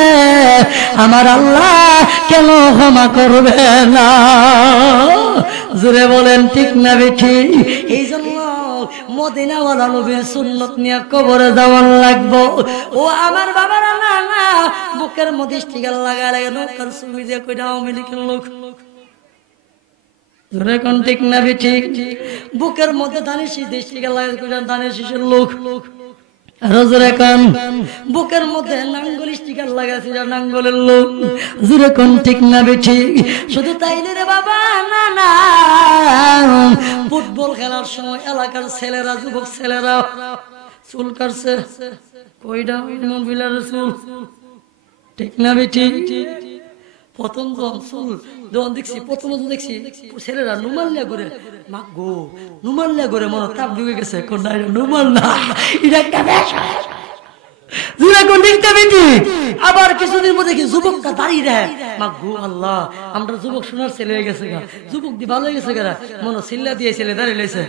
আমার আল্লাহ কেন ক্ষমা করবে না? জোরে বলেন ঠিক না বেঠি? এই জন্য মদিনাওয়ালা নবীর সুন্নত নিয়ে কবরে যাওয়ার লাগবো। ও আমার বাবারা, না না, বুকের মধ্যে স্টিকার লাগায় লাগে নৌকার ছবি দিয়ে কইটা আওয়ামী লীগের লোক, ঠিক না বেঠি? বুকের মধ্যে ধানের শীষ স্টিকার লাগায় কইটা ধানের শীষের লোক, বুকের মধ্যে নাঙ্গল স্টিকার লাগাইছে নাঙ্গলের লোক, যেরকম ঠিক না বেঠি? শুধু তাই রে বাবা, না না, ফুটবল খেলার সময় এলাকার ছেলেরা, যুবক ছেলেরা চুল কাটছে, কইটা বিলারের চুল, ঠিক না বেঠি? প্রথম যখন দেখছি, প্রথম দেখছি ছেলেরা নুমাল নিয়ে ঘুরে, মা গো নুমাল নিয়ে ঘুরে, মনে তাপ ঢুকে গেছে, নুমাল না, এটা একটা আবার কিছুদিন মধ্যে কি যুবকটা দাঁড়িয়ে দেয়, মা গো আল্লাহ, আমরা যুবক শোনার ছেলে হয়ে গেছে গা, যুবক দি ভালো হয়ে গেছে গা, মনে চিল্লা দিয়ে ছেলে দাঁড়িয়ে লেছে,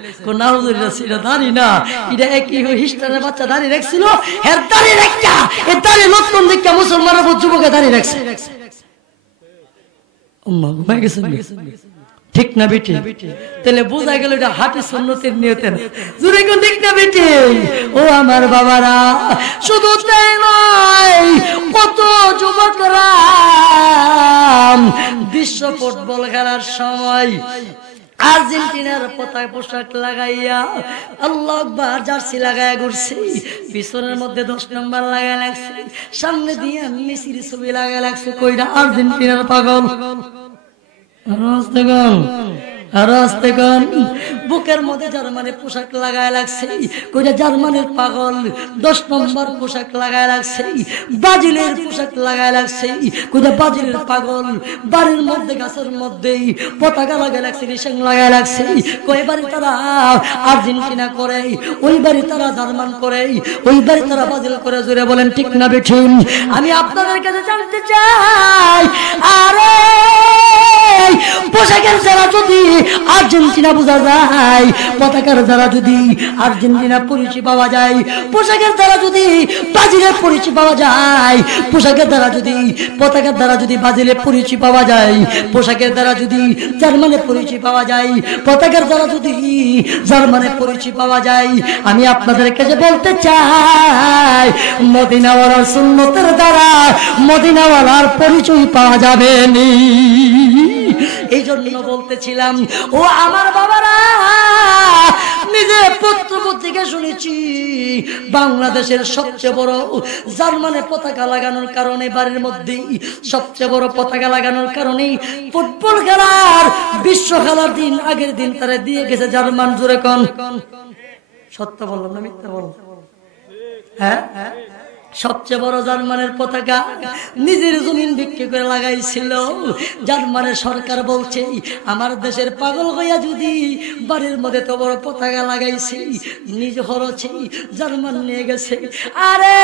এটা দাঁড়ি না, এটা একই হিস্টারের বাচ্চা দাঁড়িয়ে রাখছিল, এর দাঁড়িয়ে রাখা এর দাঁড়িয়ে নতুন দিকটা মুসলমানের যুবকে দাঁড়িয়ে রাখছে, ঠিক না বেটি? তাহলে বোঝা গেল এটা হাতে সুন্নতের নিয়তে না, জুড়ে কোন ঠিক না বেটি? ও আমার বাবারা, শুধু তাই নয়, কত যুবকরা বিশ্ব ফুটবল খেলার সময় আর্জেন্টিনার পতাকা পোশাক লাগাইয়া আল্লাহু আকবার জার্সি লাগাইয়া ঘুরছে, পিছনের মধ্যে 10 নম্বর লাগাই লাগছে, সামনে দিয়ে মেসির ছবি লাগাই লাগছে, কইরা আর্জেন্টিনার পাগল। বুকের মধ্যে জার্মানির পোশাক লাগায় লাগছে, কইরা জার্মানির পাগল। 10 নম্বর পোশাক লাগায় লাগছে, ব্রাজিলের পোশাক লাগায় লাগছে, কইরা ব্রাজিলের পাগল। বাড়ির মধ্যে গাছের মধ্যে পতাকা লাগায় লাগছে, নিশান লাগায় লাগছে, কই বাড়ি তারা আর্জেন্টিনা করে, ওই বাড়ি তারা জার্মান করে, ওই বাড়ি তারা ব্রাজিল করে। জোরে বলেন ঠিক না বেঠিক? আমি আপনাদের কাছে জানতে চাই, আরে পোশাকের যারা যদি আর্জেন্টিনা বোঝা যায়, পতাকার দ্বারা যদি আর্জেন্টিনা পরিচয় পাওয়া যায়, পোশাকের দ্বারা যদি ব্রাজিলের পরিচয় পাওয়া যায়, পোশাকের দ্বারা যদি পতাকার দ্বারা যদি ব্রাজিলের পরিচয় পাওয়া যায়, পোশাকের দ্বারা যদি জার্মানের পরিচয় পাওয়া যায়, পতাকার দ্বারা যদি জার্মানের পরিচয় পাওয়া যায়, আমি আপনাদের কাছে বলতে চাই, মদিনাওয়ালার সুন্নতের দ্বারা মদিনাওয়ালার পরিচয় পাওয়া যাবে না। এই জন্য বলতেছিলাম, ও আমার বাবারা, নিজে পত্র পত্রিকা শুনেছি বাংলাদেশের সবচেয়ে বড় জার্মানে পতাকা লাগানোর কারণে, বাড়ির মধ্যে সবচেয়ে বড় পতাকা লাগানোর কারণে ফুটবল খেলার বিশ্ব খেলার দিন আগের দিন তারা দিয়ে গেছে জার্মান। জোরে কোন সত্য বললাম না মিথ্যা বললাম? হ্যাঁ, সবচেয়ে বড় জার্মানের পতাকা নিজের জমিন বিক্রি করে লাগাইছিল। জার্মানের সরকার বলছে আমার দেশের পাগল হইয়া যদি বাড়ির মধ্যে তো বড় পতাকা লাগাইছি, নিজ খরচে জার্মান নিয়ে গেছে। আরে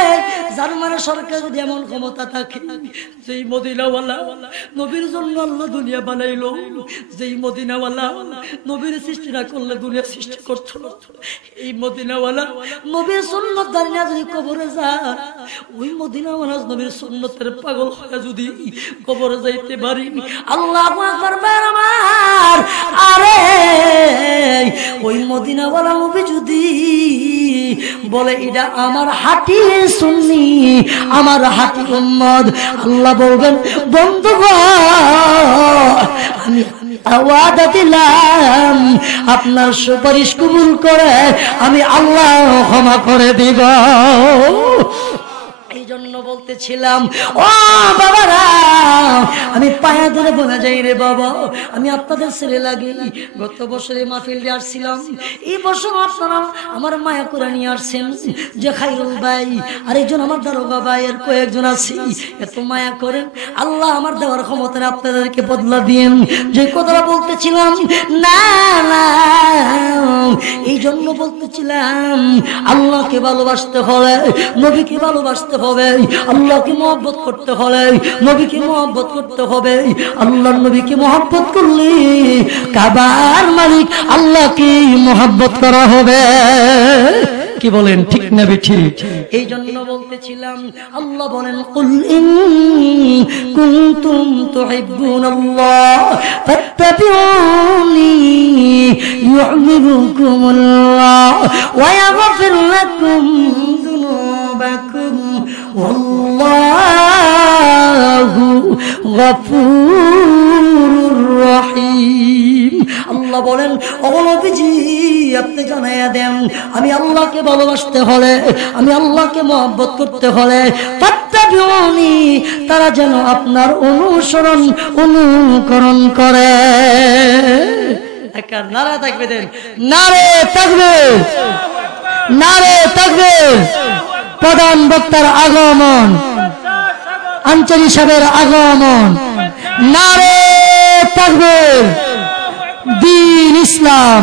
জার্মানের সরকার যদি এমন ক্ষমতা থাকে, যেই মদিনাওয়ালা নবীর জন্য আল্লাহ দুনিয়া বানাইলো, যেই মদিনাওয়ালা নবীর সৃষ্টি না করলে দুনিয়া সৃষ্টি করতো না, এই মদিনাওয়ালা নবীর সুন্নত দাঁড়িয়ে যদি কবরে যায়, ওই মদিনাওয়ালা নবীর সুন্নতের পাগল হয়ে যদি কবরে যাইতে পারি, আল্লাহু আকবার আমার। আরে ওই মদিনাওয়ালা নবী যদি বলে এটা আমার হাঁটি সুন্নি, আমার হাঁটি উম্মত, আল্লাহ বলবেন বন্ধুগণ আমি ওয়াদা দিলাম আপনার সুপারিশ কবুল করে আমি আল্লাহ ক্ষমা করে দিব। এই জন্য বলতেছিলাম ও বাবারা, আমি পায়া ধরে বলা যাই রে বাবা, আমি আপনাদের ছেলে লাগি। গত বছরে মাহফিলে আসছিলাম, এই বছর আপনারা আমার মায়া করে নিয়ে আসছেন যে খাইরুল ভাই আর একজন আমার দারোগা ভাই আর কয়েকজন আছি, এত মায়া করেন। আল্লাহ আমার দেওয়ার ক্ষমতা আপনাদেরকে বদলা দিয়েন। যে কথাটা বলতেছিলাম না না, এই জন্য বলতেছিলাম আল্লাহকে ভালোবাসতে হলে নবীকে ভালোবাসতে হবে, আল্লাহকে মহব্বত করতে হলে নবীকে মহব্বত করতে হবে। আল্লাহর নবীকে মহব্বত করলে কাবার মালিক আল্লাহকে মহব্বত করা হবে। কি বলেন ঠিক না ঠিক? এই জন্য বলতেছিলাম আল্লাহ বলেন কুল ইন কুনতুম তুহিব্বুনাল্লাহ ফাত্তাবিউনি ইউহিব্বুকুমুল্লাহ ওয়া ইয়াগফির লাকুম যুনুবাকুম ওয়াল্লাহু গফুরুর রহিম। আল্লাহ বলেন ও নবীজি আপনি জানাইয়া দেন আমি আল্লাহকে ভালোবাসতে হলে, আমি আল্লাহকে মহব্বত করতে হলে ফাত্তাবিউনি, তারা যেন আপনার অনুকরণ করে। একটা নারে তাকবীর দেন, নারে তাকবীর, নারে তাকবীর। প্রধান বক্তার আগমন, আঞ্চলিক সাহেবের আগমন, নারে তাকবীর, দ্বীন ইসলাম।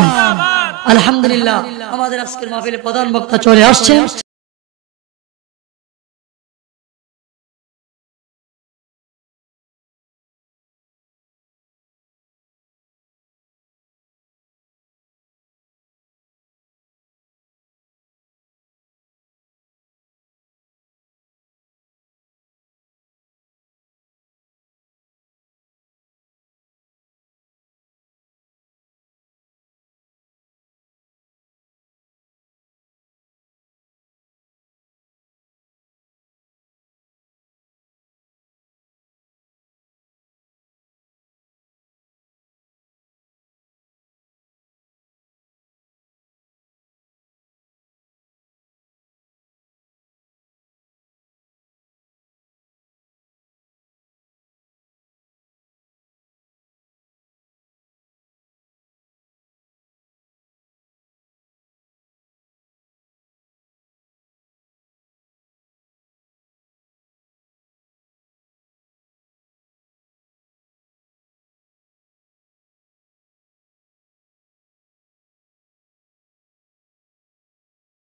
আলহামদুলিল্লাহ আমাদের আজকের মাহফিলে প্রধান বক্তা চলে আসছেন।